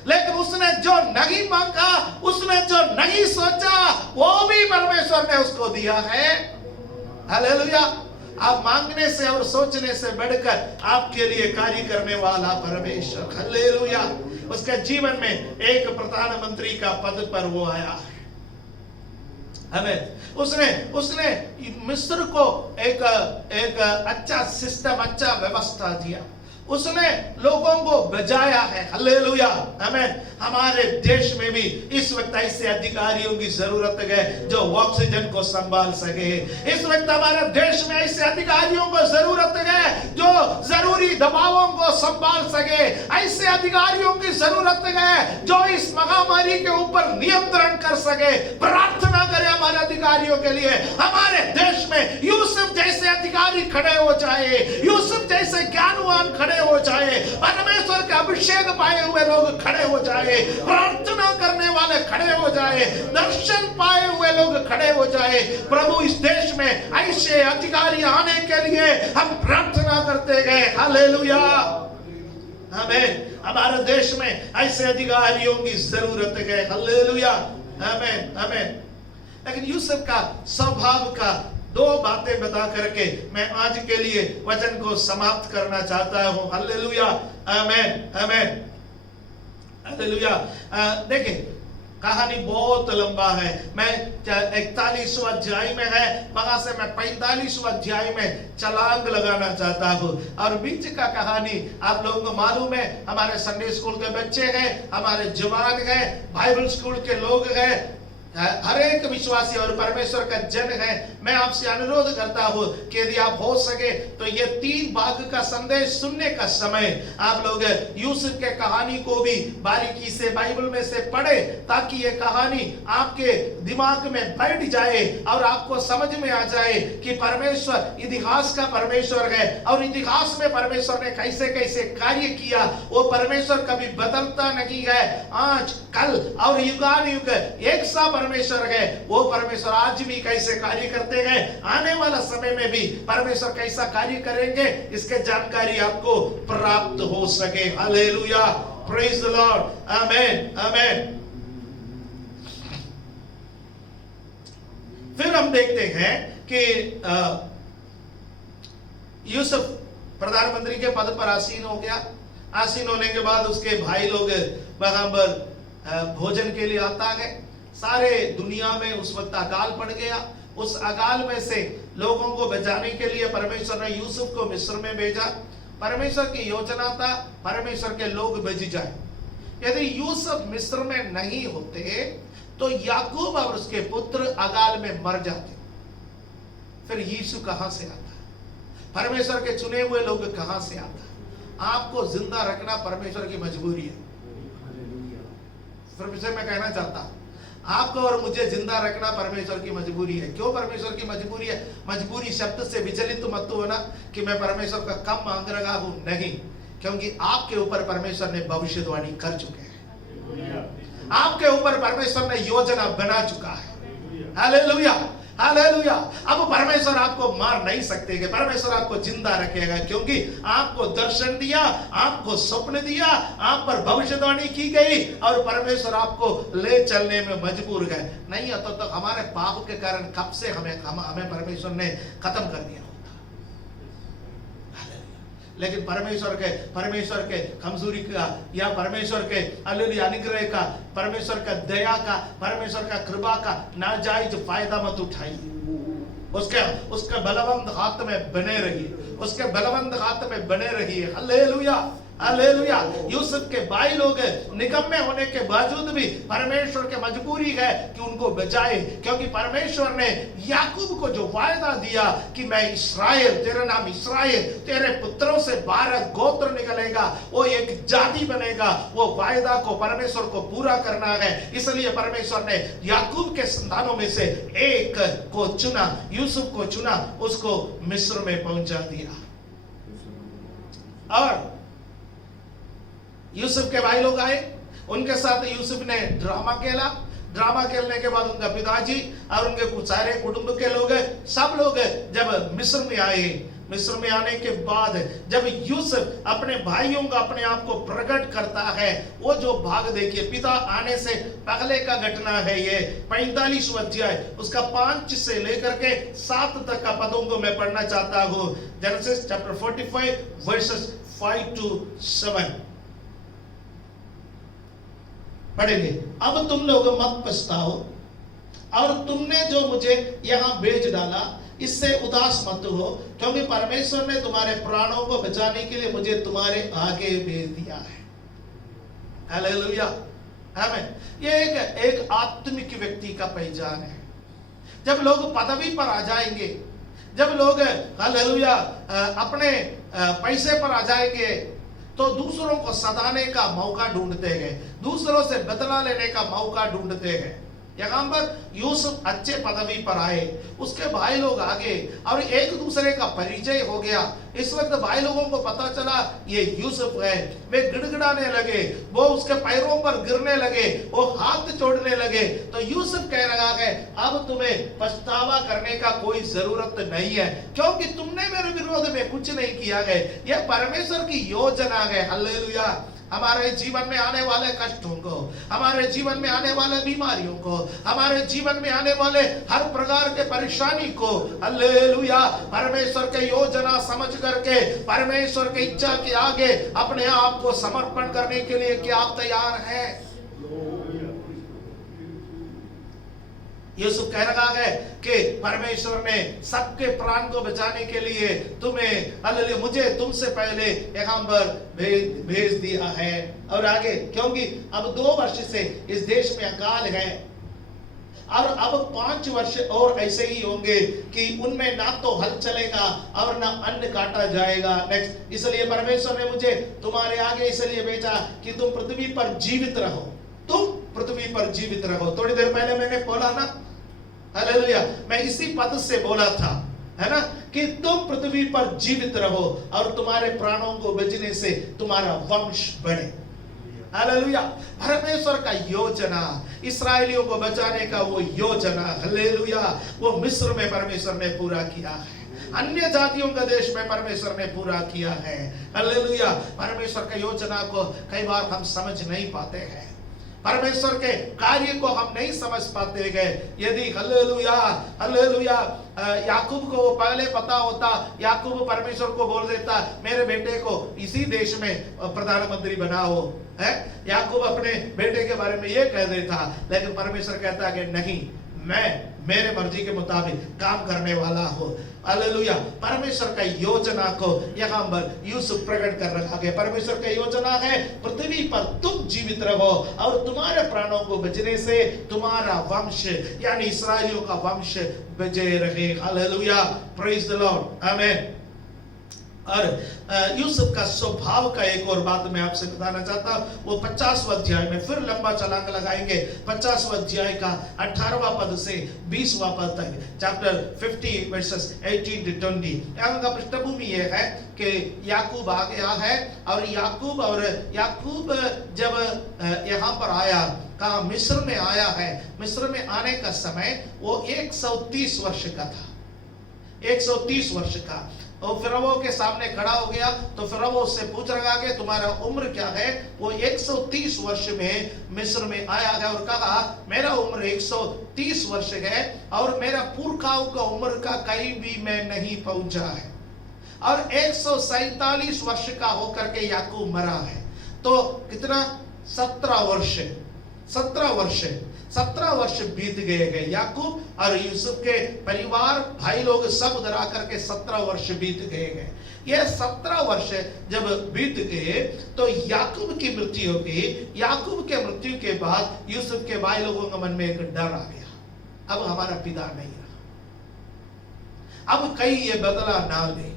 लेकिन उसने जो नहीं मांगा, उसने जो नहीं सोचा, वो भी परमेश्वर ने उसको दिया है। हालेलुया। आप मांगने से और सोचने से बढ़कर आपके लिए कार्य करने वाला परमेश्वर। हालेलुया। उसके जीवन में एक प्रधानमंत्री का पद पर वो आया है। हमें उसने मिस्र को एक अच्छा सिस्टम, अच्छा व्यवस्था दिया। उसने लोगों को बचाया है। हालेलुया, आमीन। हमारे देश में भी इस वक्त ऐसे अधिकारियों की जरूरत है जो ऑक्सीजन को संभाल सके। इस वक्त हमारे देश में ऐसे अधिकारियों को जरूरत है जो जरूरी दबावों को संभाल सके। ऐसे अधिकारियों की जरूरत है जो इस महामारी के ऊपर नियंत्रण कर सके। प्रार्थना करें हमारे अधिकारियों के लिए। हमारे देश में यूसुफ जैसे अधिकारी खड़े हो जाए, यूसुफ जैसे ज्ञानवान खड़े हो जाए, परमेश्वर का अभिषेक पाए हुए लोग खड़े हो जाए, प्रार्थना करने वाले खड़े हो जाए, दर्शन पाए हुए लोग खड़े हो जाए। प्रभु इस देश में ऐसे अधिकारी आने के लिए हम प्रार्थना करते गए। हालेलुया, आमीन। हमारे देश में ऐसे अधिकारियों की जरूरत है। हालेलुया, आमीन, आमीन। लेकिन यूसुफ का स्वभाव का दो बातें बता करके मैं आज के लिए वचन को समाप्त करना चाहता हूं। हालेलुया, आमीन, आमीन, हालेलुया। देखिए, कहानी बहुत लंबा है। मैं 41वां अध्याय में है, वहां से मैं 45वां अध्याय में छलांग लगाना चाहता हूं। और बीच का कहानी आप लोगों को मालूम है। हमारे संडे स्कूल के बच्चे हैं, हमारे जवान हैं, बाइबल स्कूल के लोग हैं, हर एक विश्वासी और परमेश्वर का जन है। मैं आपसे अनुरोध करता हूं कि यदि आप हो सके तो ये 3 भाग का संदेश सुनने का समय आप लोग यूसुफ के कहानी को भी बारीकी से बाइबल में से पढ़े, ताकि ये कहानी आपके दिमाग में बैठ जाए और आपको समझ में आ जाए कि परमेश्वर इतिहास का परमेश्वर है और इतिहास में परमेश्वर ने कैसे कैसे कार्य किया। वो परमेश्वर कभी बदलता नहीं है, आज कल और युगानुयुग एक सा परमेश्वर है। वो परमेश्वर आज भी कैसे कार्य करते हैं, आने वाला समय में भी परमेश्वर कैसा कार्य करेंगे, इसके जानकारी आपको प्राप्त हो सके। हालेलुया, प्रेज द लॉर्ड, आमेन, आमेन। फिर हम देखते हैं कि यूसुफ प्रधानमंत्री के पद पर आसीन हो गया। आसीन होने के बाद उसके भाई लोग वहां पर भोजन के लिए आता है। सारे दुनिया में उस वक्त अकाल पड़ गया। उस अकाल में से लोगों को बचाने के लिए परमेश्वर ने यूसुफ को मिस्र में भेजा। परमेश्वर की योजना था परमेश्वर के लोग बच जाए। यदि यूसुफ मिस्र में नहीं होते तो याकूब और उसके पुत्र अकाल में मर जाते। फिर यीशु कहां से आता? परमेश्वर के चुने हुए लोग कहां से आता? आपको जिंदा रखना परमेश्वर की मजबूरी है। फिर से मैं कहना चाहता, आपको और मुझे जिंदा रखना परमेश्वर की मजबूरी है। क्यों परमेश्वर की मजबूरी है? मजबूरी शब्द से विचलित मत होना कि मैं परमेश्वर का कम मांग रहा हूं, नहीं, क्योंकि आपके ऊपर परमेश्वर ने भविष्यवाणी कर चुके हैं। आपके ऊपर परमेश्वर ने योजना बना चुका है। Hallelujah, hallelujah. अब परमेश्वर आपको मार नहीं सकते कि परमेश्वर आपको जिंदा रखेगा, क्योंकि आपको दर्शन दिया, आपको स्वप्न दिया, आप पर भविष्यवाणी की गई और परमेश्वर आपको ले चलने में मजबूर है। नहीं तो हमारे पाप के कारण कब से हमें परमेश्वर ने खत्म कर दिया। लेकिन परमेश्वर के कमजोरी का या परमेश्वर के अनुग्रह का, परमेश्वर का दया का, परमेश्वर का कृपा का नाजायज फायदा मत उठाइए। उसके बलवंत हाथ में बने रहिए, उसके बलवंत हाथ में बने रहिए। Hallelujah, hallelujah. यूसुफ के भाई लोग निकम्मे होने के बावजूद भी परमेश्वर की मजबूरी है कि उनको बचाए, क्योंकि परमेश्वर ने याकूब को जो वायदा दिया कि मैं इस्राएल, तेरा नाम इस्राएल, तेरे पुत्रों से 12 गोत्र निकलेगा, वो एक जाति बनेगा, वो वायदा को परमेश्वर को पूरा करना है। इसलिए परमेश्वर ने याकूब के संतानों में से एक को चुना, यूसुफ को चुना, उसको मिस्र में पहुंचा दिया। और यूसुफ के भाई लोग आए, उनके साथ यूसुफ ने ड्रामा खेला। ड्रामा खेलने के बाद उनका पिताजी और उनके कुछ सारे कुटुंब के लोग, सब लोग जब मिस्र में आए, मिस्र में आने के बाद जब यूसुफ अपने भाइयों का अपने आप को प्रकट करता है, वो जो भाग देखिए, पिता आने से पहले का घटना है ये 45वां अध्याय, उसका 5 से लेकर के 7 तक का पदों को मैं पढ़ना चाहता हूं। जेनेसिस चैप्टर 45 वर्सेस 5 to 7 पढ़ेंगे। अब तुम लोग मत पछताओ और तुमने जो मुझे यहाँ भेज डाला इससे उदास मत हो, क्योंकि परमेश्वर ने तुम्हारे प्राणों को बचाने के लिए मुझे तुम्हारे आगे भेज दिया है। हालेलुया, आमीन। ये एक आत्मिक व्यक्ति का पहचान है। जब लोग पदवी पर आ जाएंगे, जब लोग हालेलुया अपने पैसे पर आ जाएंगे, तो दूसरों को सताने का मौका ढूंढते हैं, दूसरों से बदला लेने का मौका ढूंढते हैं। यहाँ पर यूसुफ अच्छे पदवी पर आए, उसके भाई लोग आगे और एक दूसरे का परिचय हो गया। इस वक्त भाई लोगों को पता चला ये यूसुफ है, वे गिड़गिड़ाने लगे, वो उसके पैरों पर गिरने लगे, वो हाथ जोड़ने लगे। तो यूसुफ कह रहा है अब तुम्हें पछतावा करने का कोई जरूरत नहीं है, क्योंकि तुमने मेरे विरोध में कुछ नहीं किया है। यह परमेश्वर की योजना है। हालेलुया। हमारे जीवन में आने वाले कष्टों को, हमारे जीवन में आने वाले बीमारियों को, हमारे जीवन में आने वाले हर प्रकार के परेशानी को, हालेलुया, परमेश्वर के योजना समझ करके परमेश्वर की इच्छा के आगे अपने आप को समर्पण करने के लिए क्या आप तैयार हैं? यूसुफ कह रहा है कि परमेश्वर ने सबके प्राण को बचाने के लिए तुम्हें, हालेलुया, मुझे तुमसे पहले यहाँ पर भेज दिया है। और आगे, क्योंकि अब 2 वर्ष से इस देश में अकाल है और अब 5 वर्ष और ऐसे ही होंगे कि उनमें ना तो हल चलेगा और ना अन्न काटा जाएगा। नेक्स्ट, इसलिए परमेश्वर ने मुझे तुम्हारे आगे इसलिए भेजा कि तुम पृथ्वी पर जीवित रहो, तुम पृथ्वी पर जीवित रहो। थोड़ी देर पहले मैंने बोला ना, हालेलुया, मैं इसी पद से बोला था, है ना, कि तुम पृथ्वी पर जीवित रहो और तुम्हारे प्राणों को बचने से तुम्हारा वंश बढ़े। हालेलुया। परमेश्वर का योजना, इस्राएलियों को बचाने का वो योजना, हालेलुया, वो मिस्र में परमेश्वर ने पूरा किया है, अन्य जातियों का देश में परमेश्वर ने पूरा किया है। हालेलुया। परमेश्वर का योजना को कई बार हम समझ नहीं पाते हैं, परमेश्वर के कार्य को हम नहीं समझ पाते गए। यदि हालेलुया हालेलुया याकूब को वो पहले पता होता, याकूब परमेश्वर को बोल देता मेरे बेटे को इसी देश में प्रधानमंत्री बनाओ, है, याकूब अपने बेटे के बारे में ये कह देता, लेकिन परमेश्वर कहता कि नहीं, मैं मेरे मर्जी के मुताबिक काम करने वाला हूँ। हालेलुया। परमेश्वर का योजना को यहाँ पर यूसुफ प्रकट कर रखा है। परमेश्वर का योजना है पृथ्वी पर तुम जीवित रहो और तुम्हारे प्राणों को बचने से तुम्हारा वंश यानी इस्राएलियों का वंश बचे रहे। हालेलुया, प्रेज द लॉर्ड, आमीन। और यूसुफ का स्वभाव का एक और बात मैं आपसे बताना चाहता हूं, वो 50वां अध्याय में फिर लंबा छलांग लगाएंगे। 50वां अध्याय का 18वां पद से 20वां पद तक, चैप्टर 50 वर्सेस 18 to 20। यहाँ का पृष्ठभूमि ये है कि याकूब आ गया है और याकूब जब यहाँ पर आया, कहा मिस्र में आया है, मिस्र में आने का समय वो 130 वर्ष का था, 130 वर्ष का। और फिरौन के सामने खड़ा हो गया तो फिरौन उससे पूछ रहा कि तुम्हारा उम्र क्या है? वो 130 वर्ष में मिस्र में आया है और कहा मेरा उम्र 130 वर्ष है और मेरा पुरखाओं का उम्र का कहीं भी मैं नहीं पहुंचा है। और 147 वर्ष का होकर के याकूब मरा है। तो कितना? 17 वर्ष बीत गए याकूब और यूसुफ के परिवार भाई लोग सब डरा करके 17 वर्ष बीत गए। ये 17 वर्ष जब बीत गए तो याकूब की मृत्यु हो गई। याकूब के मृत्यु के बाद यूसुफ के भाई लोगों के मन में एक डर आ गया, अब हमारा पिता नहीं रहा, अब कहीं ये बदला ना ले।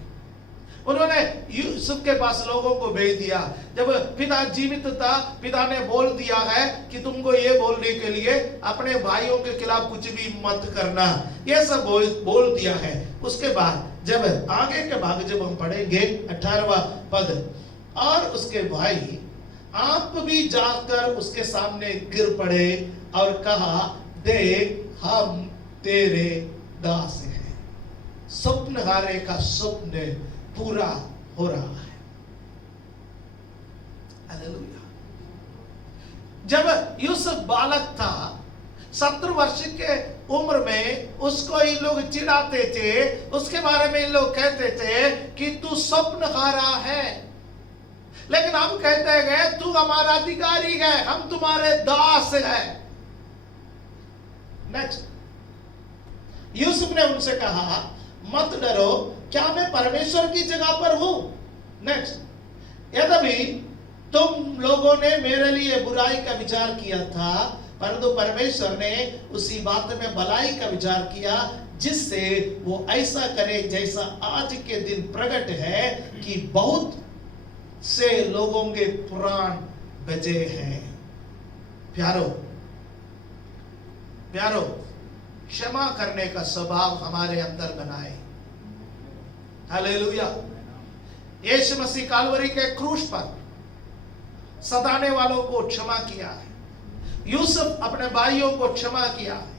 उन्होंने यूसुफ के पास लोगों को भेज दिया। जब पिता जीवित था, पिता ने बोल दिया है कि तुमको ये बोलने के लिए अपने भाइयों के खिलाफ कुछ भी मत करना, ये सब बोल दिया है। उसके बाद जब आगे के भाग जब हम पढ़ेंगे 18वां पद, और उसके भाई आप भी जाकर उसके सामने गिर पड़े और कहा देख हम तेरे दास हैं। स्वप्नहारे का स्वप्न पूरा हो रहा है। हालेलुया। जब यूसुफ बालक था 17 वर्ष के उम्र में, उसको इन लोग चिढ़ाते थे, उसके बारे में इन लोग कहते थे कि तू स्वप्नहारा है, लेकिन हम कहते गए तू हमारा अधिकारी है, हम तुम्हारे दास हैं। नेक्स्ट, यूसुफ ने उनसे कहा मत डरो, क्या मैं परमेश्वर की जगह पर हूं? नेक्स्ट, यद्यपि तुम लोगों ने मेरे लिए बुराई का विचार किया था, परंतु परमेश्वर ने उसी बात में भलाई का विचार किया जिससे वो ऐसा करे जैसा आज के दिन प्रकट है कि बहुत से लोगों के प्राण बचे हैं। प्यारो, प्यारो, क्षमा करने का स्वभाव हमारे अंदर बनाए। हालेलुया। यीशु मसीह कालवरी के क्रूस पर सताने वालों को क्षमा किया है। यूसुफ अपने भाइयों को क्षमा किया है।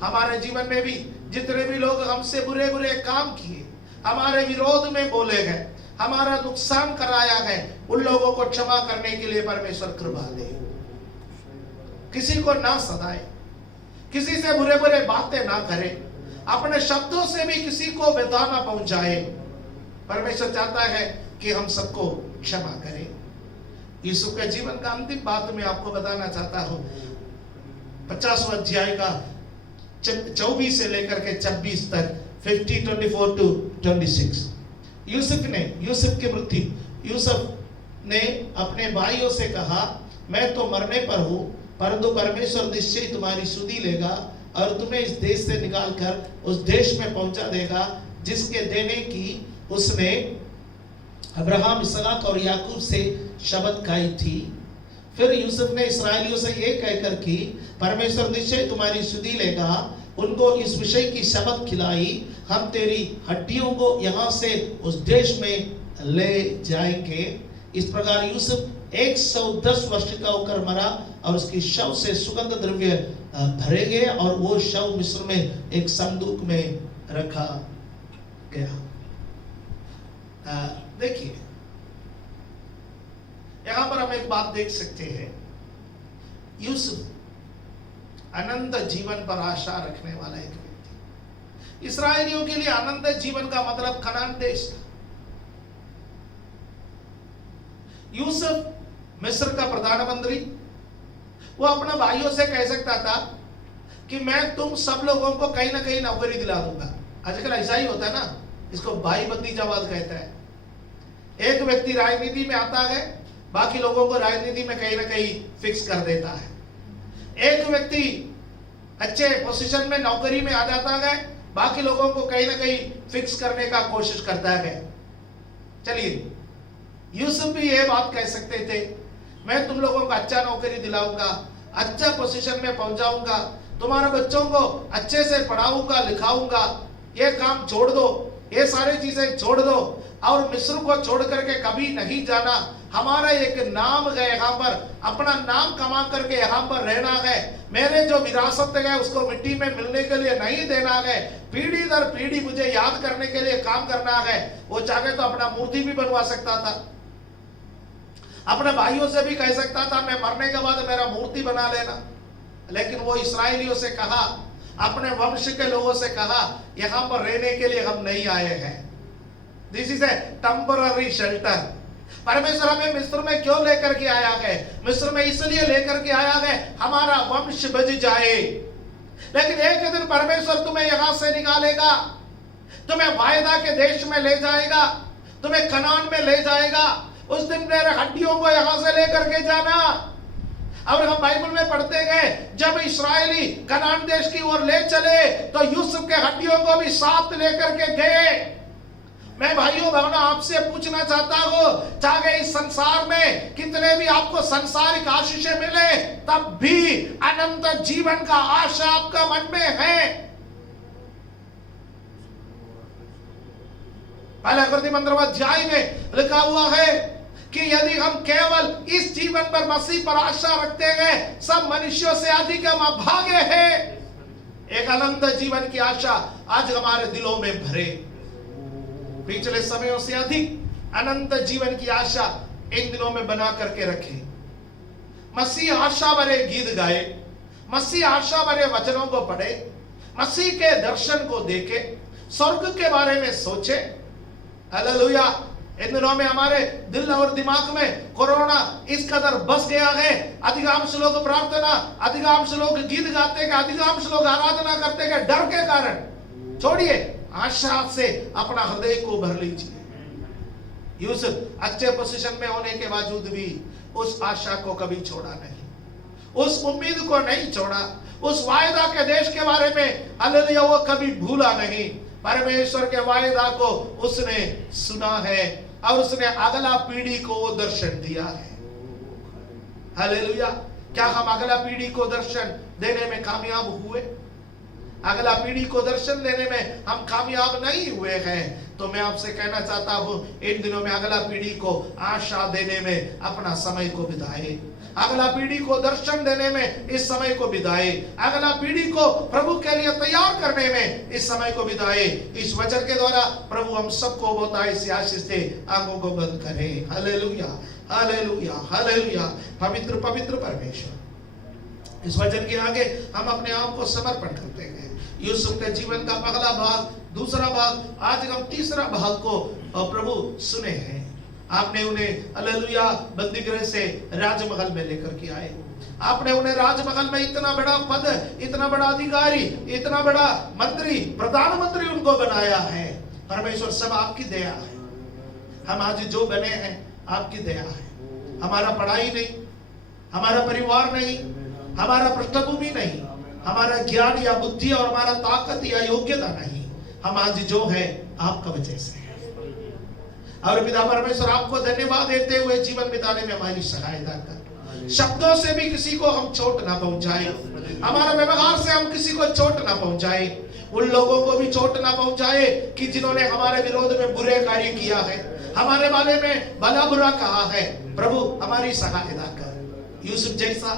हमारे जीवन में भी जितने भी लोग हमसे बुरे बुरे काम किए, हमारे विरोध में बोले गए, हमारा नुकसान कराया गया, उन लोगों को क्षमा करने के लिए परमेश्वर कृपा दे। किसी को ना सताए, किसी से बुरे बुरे बातें ना करे, अपने शब्दों से भी किसी को वेदना ना पहुंचाए। परमेश्वर चाहता है कि हम सबको क्षमा करें। यीशु के जीवन का अंतिम बात मैं आपको बताना चाहता हूं। 50वां अध्याय का 24 से लेकर के 26 तक, 50, 24 to 26। यूसुफ की मृत्यु, यूसुफ ने अपने भाइयों से कहा, मैं तो मरने पर हूं, परंतु परमेश्वर निश्चय तुम्हारी सुधि लेगा और तुम्हें इस देश से निकालकर उस देश में पहुंचा देगा जिसके देने की उसने अब्राहम, इसहाक और याकूब से शपथ खाई थी। फिर यूसुफ ने इस्राएलियों से ये कहकर कि परमेश्वर निश्चय तुम्हारी सुधि लेगा, उनको इस विषय की शपथ खिलाई, हम तेरी हड्डियों को यहाँ से उस देश में ले जाएंगे। इस प्रकार यूसुफ 110 वर्ष का होकर मरा और उसकी शव से सुगंध द्रव्य भरे गए और वो शव मिस्र में एक संदूक में रखा गया। देखिए, यहां पर हम एक बात देख सकते हैं। यूसुफ अनंत जीवन पर आशा रखने वाला एक व्यक्ति। इस्राएलियों के लिए अनंत जीवन का मतलब कनान देश था। यूसुफ मिस्र का प्रधानमंत्री, वो अपने भाइयों से कह सकता था कि मैं तुम सब लोगों को कहीं ना कहीं नौकरी दिला दूंगा। आजकल ऐसा ही होता है ना, इसको भाई बंदी जवाब कहता है। एक व्यक्ति राजनीति में आता है, बाकी लोगों को राजनीति में कहीं ना कहीं फिक्स कर देता है। एक व्यक्ति अच्छे पोजीशन में नौकरी में आ जाता है, बाकी लोगों को कहीं ना कहीं फिक्स करने का कोशिश करता है। चलिए, यूसुफ भी ये बात कह सकते थे, मैं तुम लोगों को अच्छा नौकरी दिलाऊंगा, अच्छा पोजीशन में पहुंचाऊंगा, तुम्हारे बच्चों को अच्छे से पढ़ाऊंगा, लिखाऊंगा, ये काम छोड़ दो, ये सारी चीजें छोड़ दो और मिस्र को छोड़ करके कभी नहीं जाना। हमारा एक नाम है, यहाँ पर अपना नाम कमा करके यहाँ पर रहना है। मेरे जो विरासत है उसको मिट्टी में मिलने के लिए नहीं देना है। पीढ़ी दर पीढ़ी मुझे याद करने के लिए काम करना है। वो चाहे तो अपना मूर्ति भी बनवा सकता था, अपने भाइयों से भी कह सकता था मैं मरने के बाद मेरा मूर्ति बना लेना, लेकिन वो इस्राएलियों से कहा, अपने वंश के लोगों से कहा, यहाँ पर रहने के लिए हम नहीं आए हैं। This is a temporary shelter. परमेश्वर हमें मिस्र में क्यों लेकर के आया है? मिस्र में इसलिए लेकर के आया है हमारा वंश बच जाए। लेकिन एक दिन परमेश्वर तुम्हें यहां से निकालेगा, तुम्हें वायदा के देश में ले जाएगा, तुम्हें कनान में ले जाएगा। उस दिन मेरे हड्डियों को यहां से लेकर के जाना। और हम बाइबल में पढ़ते गए, जब इस्राएली कनान देश की ओर ले चले तो यूसुफ के हड्डियों को भी साथ लेकर के गए। मैं भाइयों बहनों आपसे पूछना चाहता हूं, चाहे इस संसार में कितने भी आपको संसारिक आशीषें मिले, तब भी अनंत जीवन का आशा आपका मन में है। पहला कुरिन्थी 15वां अध्याय में लिखा हुआ है कि यदि हम केवल इस जीवन पर मसीह पर आशा रखते हैं, सब मनुष्यों से अधिक हम अभागे हैं। एक अनंत जीवन की आशा आज हमारे दिलों में भरे। पिछले समयों से अधिक अनंत जीवन की आशा इन दिनों में बना करके रखे। मसीह आशा भरे गीत गाए, मसीह आशा भरे वचनों को पढ़े, मसीह के दर्शन को देखे, स्वर्ग के बारे में सोचे। हालेलुया। इन दिनों में हमारे दिल और दिमाग में कोरोना इस कदर बस गया है। अधिकांश लोग प्रार्थना, अधिकांश लोग गीत गाते हैं, अधिकांश लोग आराधना करते हैं डर के कारण। छोड़िए, आशा से अपना हृदय को भर लीजिए। यूसुफ अच्छे पोजीशन में होने के बावजूद भी उस आशा को कभी छोड़ा नहीं, उस उम्मीद को नहीं छोड़ा, उस वायदा के देश के बारे में हालेलुया वो कभी भूला नहीं। परमेश्वर के वायदा को उसने सुना है और उसने अगला पीढ़ी को वो दर्शन दिया है। हालेलुया। क्या हम अगला पीढ़ी को दर्शन देने में कामयाब हुए? अगला पीढ़ी को दर्शन देने में हम कामयाब नहीं हुए हैं। तो मैं आपसे कहना चाहता हूं, इन दिनों में अगला पीढ़ी को आशा देने में अपना समय को बिताए, अगला पीढ़ी को दर्शन देने में इस समय को बिताए, अगला पीढ़ी को प्रभु के लिए तैयार करने में इस समय को बिताए। इस वचन के द्वारा प्रभु हम सबको बहुत ऐसी आशीष दे। आंखों को बंद करें। Hallelujah, hallelujah, hallelujah. पवित्र पवित्र परमेश्वर, इस वचन के आगे हम अपने आप को समर्पण करते हैं। यूसुफ के जीवन का पहला भाग, दूसरा भाग, आज हम तीसरा भाग को प्रभु सुने हैं। आपने उन्हें हालेलुया बंदीगृह से राजमहल में लेकर के आए। आपने उन्हें राजमहल में इतना बड़ा पद, इतना बड़ा अधिकारी, इतना बड़ा मंत्री, प्रधानमंत्री उनको बनाया है। परमेश्वर सब आपकी दया है। हम आज जो बने हैं आपकी दया है। हमारा पढ़ाई नहीं, हमारा परिवार नहीं, हमारा पृष्ठभूमि नहीं, हमारा ज्ञान या बुद्धि और हमारा ताकत या योग्यता नहीं, हम आज जो है आपका वजह से है। और पिता परमेश्वर आपको धन्यवाद देते हुए जीवन बिताने में हमारी सहायता कर। शब्दों से भी किसी को हम चोट ना पहुंचाए, हमारा व्यवहार से हम किसी को चोट ना पहुंचाए, उन लोगों को भी चोट ना पहुंचाए कि जिन्होंने हमारे विरोध में बुरे कार्य किया है, हमारे बारे में भला बुरा कहा है। प्रभु हमारी सहायता कर। यूसुफ जैसा,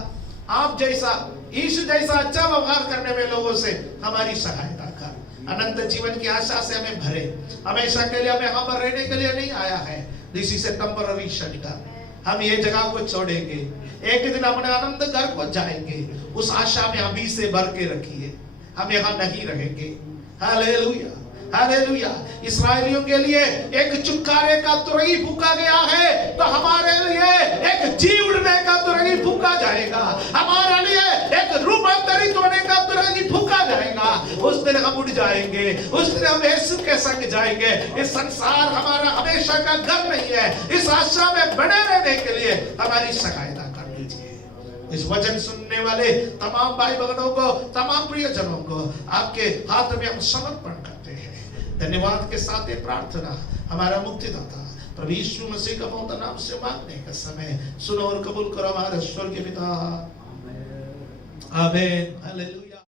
आप जैसा, यीशु जैसा अच्छा व्यवहार करने में लोगों से हमारी सहायता कर। अनंत जीवन की आशा से हमें भरे। हमेशा के लिए हमें यहाँ पर रहने के लिए नहीं आया है। This is a temporary shelter. हम ये जगह को छोड़ेंगे, एक दिन अपने आनंद घर को जाएंगे। उस आशा में अभी से भर के रखिए, हम यहाँ नहीं रहेंगे। Hallelujah, hallelujah. इस्राएलियों के लिए एक चुटकारे का तुरही फूका गया है, तो हमारे लिए एक जी उड़ने का तुरही फूका जाएगा। हमारे लिए एक रूपांतरित होने का तुरही फूका जाएगा। उस दिन हम उड़ जाएंगे, उस दिन हम यीशु के संग जाएंगे। इस संसार हमारा हमेशा का घर नहीं है। इस आशा में बने रहने के लिए हमारी सहायता कर दीजिए। इस वचन सुनने वाले तमाम भाई बहनों को, तमाम प्रियजनों को आपके हाथ में हम समर्पण करते हैं। धन्यवाद के साथ ये प्रार्थना हमारा मुक्तिदाता प्रभु यीशु मसीह का पवित्र नाम से मांगने का समय सुनो और कबूल करो हमारे स्वर्गीय पिता। आमीन। हालेलुया।